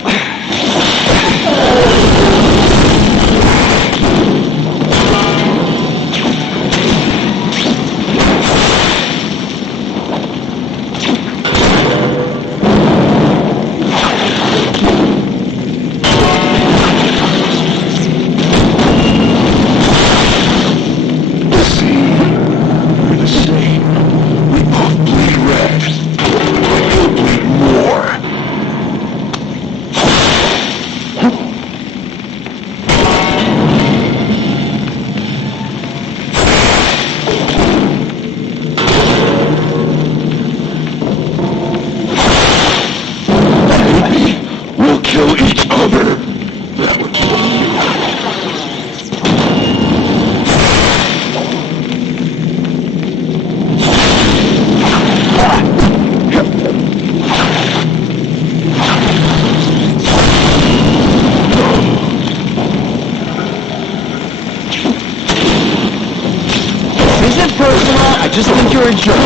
I just think you're a jerk.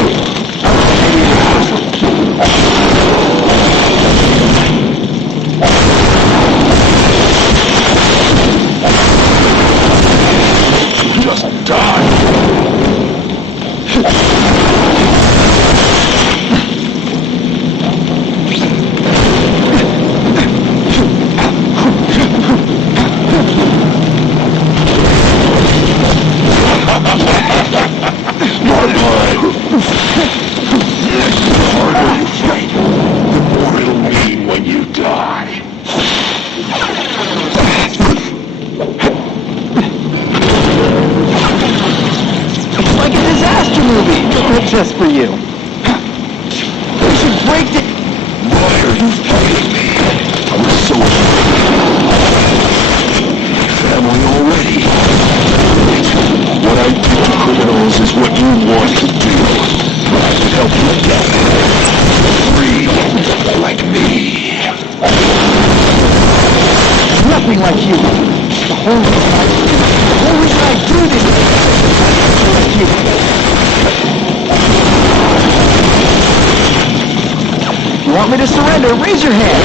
Just die. Just for you. We should break the... Why are you fighting me? I was so family already. What I do to criminals is what you want to do. I can help you get free, like me. Nothing like you. The whole reason I do this is like you. If you want me to surrender, raise your hand.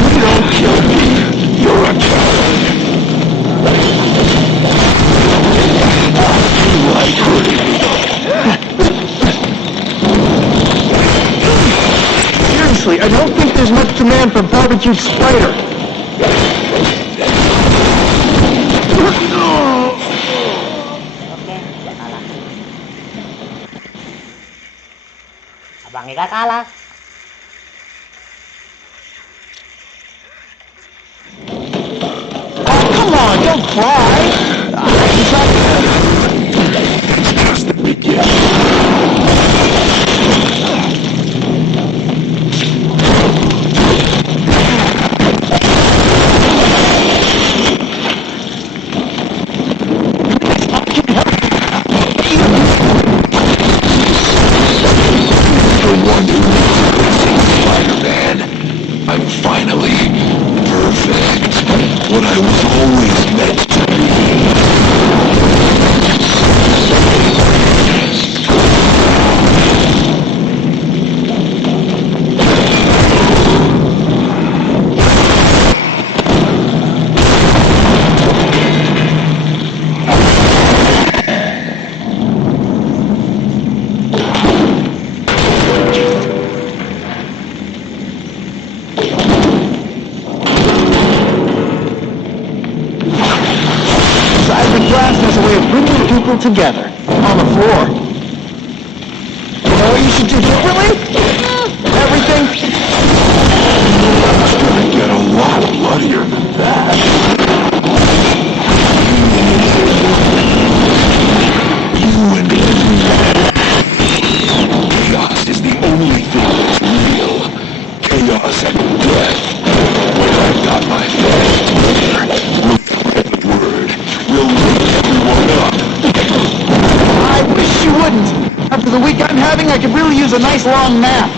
You don't kill me. You're a coward. You like hurting me. Seriously, I don't think there's much demand for barbecued spider. Abang Ika kalah. Oh, come on, don't cry. It's just the beginning. Spider-Man, I'm finally perfect. What I was always meant to be. Glass has a way of bringing people together on the floor. You know what you should do differently? Everything. It's gonna get a lot bloodier than that. You and me. Chaos is the only thing that's real. Chaos and death. When I've got my thoughts together, we'll spread the word. We'll wake everyone up. I wish I'm having, I could really use a nice long nap.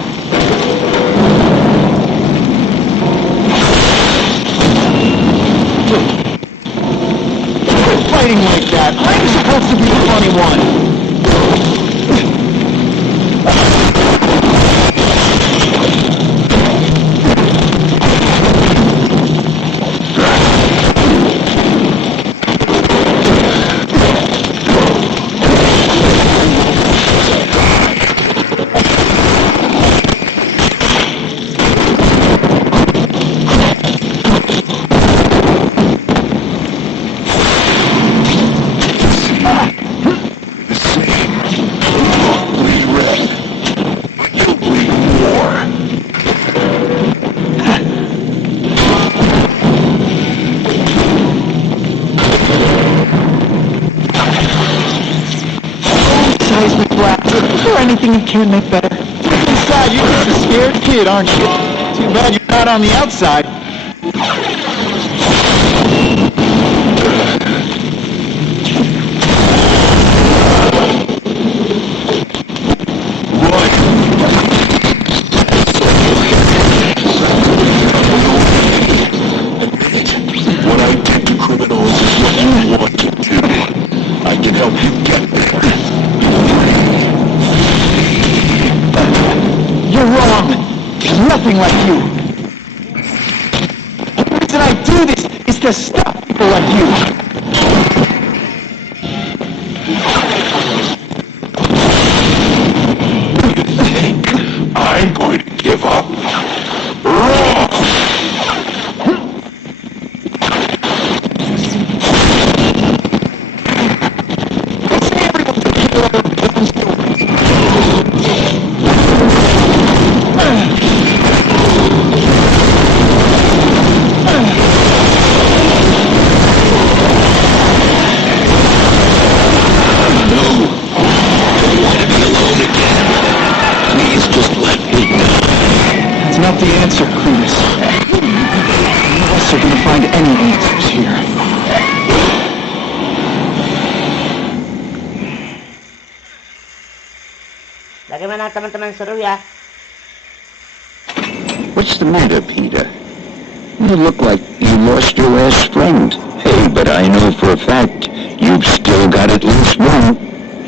Quit fighting like that. I'm supposed to be the funny one. Is there anything you can make better? Inside, you're just a scared kid, aren't you? Too bad you're not on the outside. What I did to criminals is what you want to do. I can help you get there. You're wrong. There's nothing like you. The reason I do this is to stop people like you. I'm going to give up. That's not the answer, Cletus. None of us are going to find any answers here. Bagaimana teman-teman, seru ya? What's the matter, Peter? You look like you lost your last friend. Hey, but I know for a fact you've still got at least one.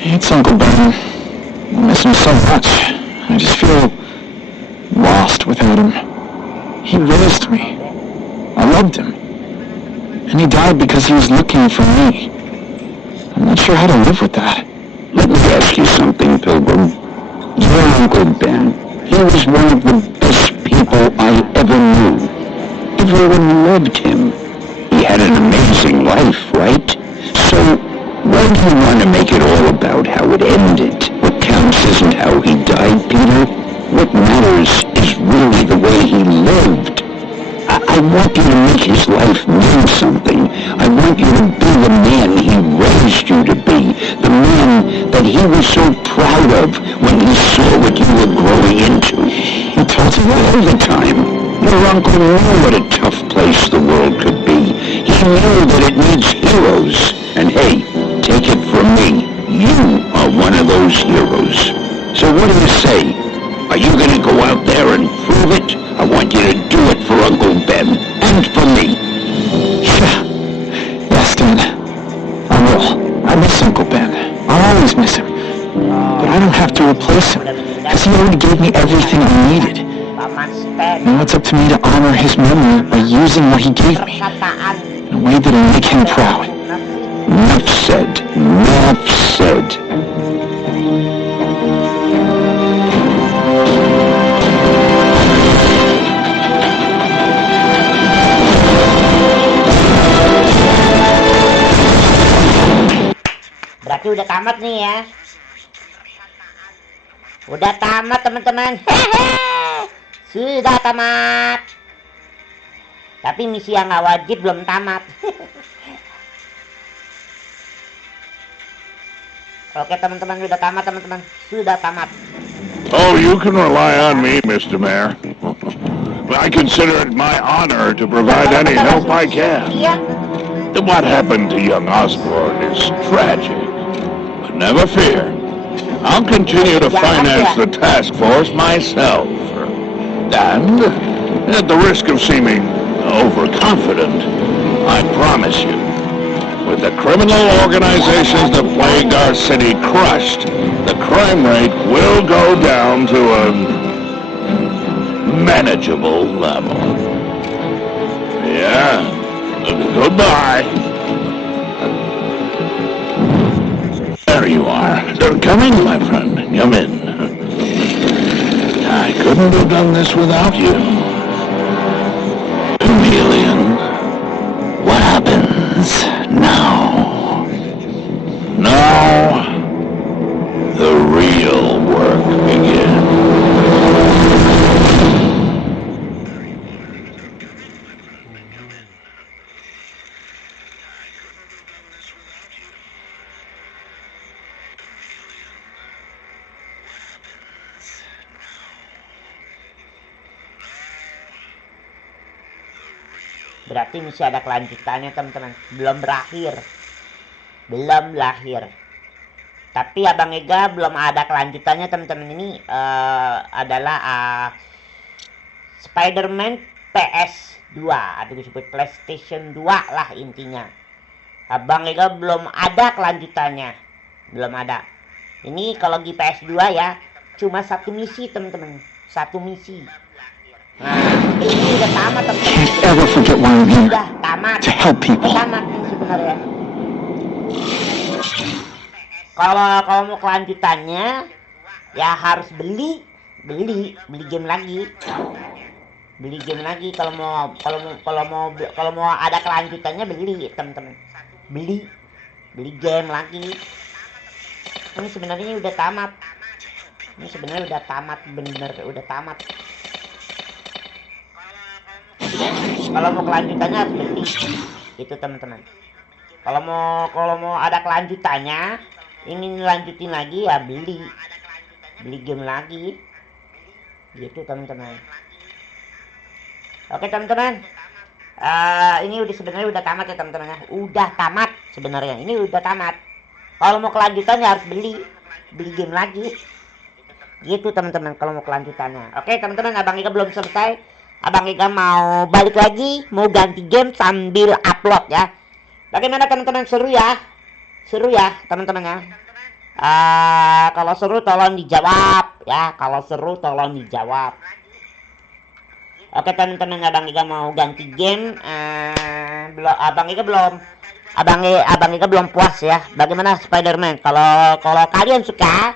It's Uncle Ben. I miss him so much. I just feel lost without him. He raised me. I loved him. And he died because he was looking for me. I'm not sure how to live with that. Let me ask you something, Pilgrim. Your Uncle Ben, he was one of the best people I ever knew. Everyone loved him. He had an amazing life, right? So, why do you want to make it all about how it ended? What counts isn't how he died, Peter. What matters is really the way he lived. I want you to make his life mean something. I want you to be the man he raised you to be. The man that he was so proud of when he saw what you were growing into. He told you that all the time. Your uncle knew what a tough place the world could be. He knew that it needs heroes. And hey, take it from me. You are one of those heroes. So what do you say? Are you going to go out there and prove it? I want you to do it for Uncle Ben and for me. Yeah. Yes, Dad. I will. I miss Uncle Ben. I'll always miss him. But I don't have to replace him, because he already gave me everything I needed. Paman Stan. Now it's up to me to honor his memory by using what he gave me in a way that'll make him proud. Enough said. Enough said. Berarti udah tamat nih ya. Udah tamat teman-teman. Sudah tamat. Tapi misi yang nggak wajib belum tamat. Oke teman-teman, udah tamat teman-teman. Sudah tamat. Oh, you can rely on me, Mr. Mayor. I consider it my honor to provide any help I can. Iya. What happened to young Osborne is tragic. But never fear. I'll continue to finance the task force myself. And, at the risk of seeming overconfident, I promise you, with the criminal organizations that plague our city crushed, the crime rate will go down to a manageable level. Yeah. Goodbye. There you are. Come in, my friend. Come in. I couldn't have done this without you. Chameleon, what happens now? Now, the real work begins. Berarti masih ada kelanjutannya teman-teman. Belum berakhir. Belum lahir. Tapi Abang Ega belum ada kelanjutannya teman-teman. Ini adalah Spiderman PS2 atau disebut PlayStation 2 lah intinya. Abang Ega belum ada kelanjutannya. Belum ada. Ini kalau di PS2 ya cuma satu misi teman-teman. Satu misi. Nah, ini udah tamat teman-teman. Can't ever forget why I'm here. Udah tamat. To help people. Udah tamat nih sebenarnya. Kalau mau kelanjutannya ya harus beli game lagi. Beli game lagi kalau mau ada kelanjutannya beli teman-teman. Beli game lagi. Ini sebenarnya udah tamat. Ini sebenarnya udah tamat, bener udah tamat. Kalau mau kelanjutannya harus beli. Itu teman-teman. Kalau mau ada kelanjutannya, ingin lanjutin lagi ya beli game lagi. Gitu teman-teman. Oke teman-teman. Ini sebenarnya udah tamat ya teman-teman ya. Udah tamat sebenarnya. Ini udah tamat. Kalau mau kelanjutannya harus beli game lagi. Gitu teman-teman kalau mau kelanjutannya. Oke teman-teman, Abang Ega belum selesai. Abang Ega mau balik lagi, mau ganti game sambil upload ya. Bagaimana teman-teman, seru ya? Seru ya teman-teman ya. Kalau seru tolong dijawab ya. Kalau seru tolong dijawab. Oke teman-teman, Abang Ega mau ganti game. Abang Ega belum puas ya. Bagaimana Spiderman? Kalau kalian suka,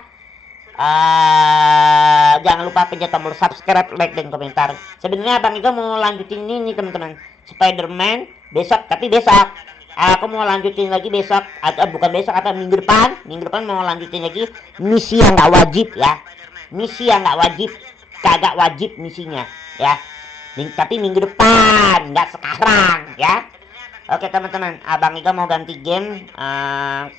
jangan lupa pencet tombol subscribe, like, dan komentar. Sebenarnya Abang Ega mau lanjutin ini teman-teman, Spiderman besok. Tapi besok aku mau lanjutin lagi besok, atau bukan besok, atau minggu depan mau lanjutin lagi misi yang nggak wajib ya. Misi yang nggak wajib, kagak wajib misinya ya. Tapi minggu depan, nggak sekarang ya. Oke teman-teman, Abang Ega mau ganti game.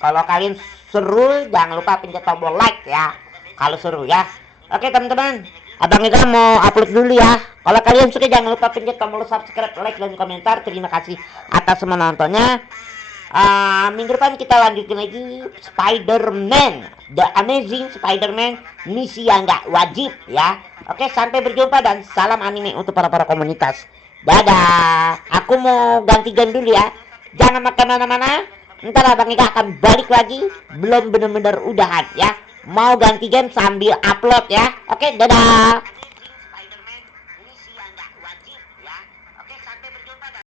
Kalau kalian seru, jangan lupa pencet tombol like ya. Kalau seru ya. Oke teman-teman, Abang Ega mau upload dulu ya. Kalau kalian suka jangan lupa pencet tombol subscribe, like, dan komentar. Terima kasih atas menontonnya. Minggu depan kita lanjutin lagi Spiderman, The Amazing Spiderman, misi yang nggak wajib ya. Oke, sampai berjumpa dan salam anime untuk para komunitas. Dadah. Aku mau ganti game dulu ya. Jangan makan mana-mana. Ntar Abang Ega akan balik lagi. Belum bener-bener udahan ya. Mau ganti game sambil upload ya. Oke, dadah.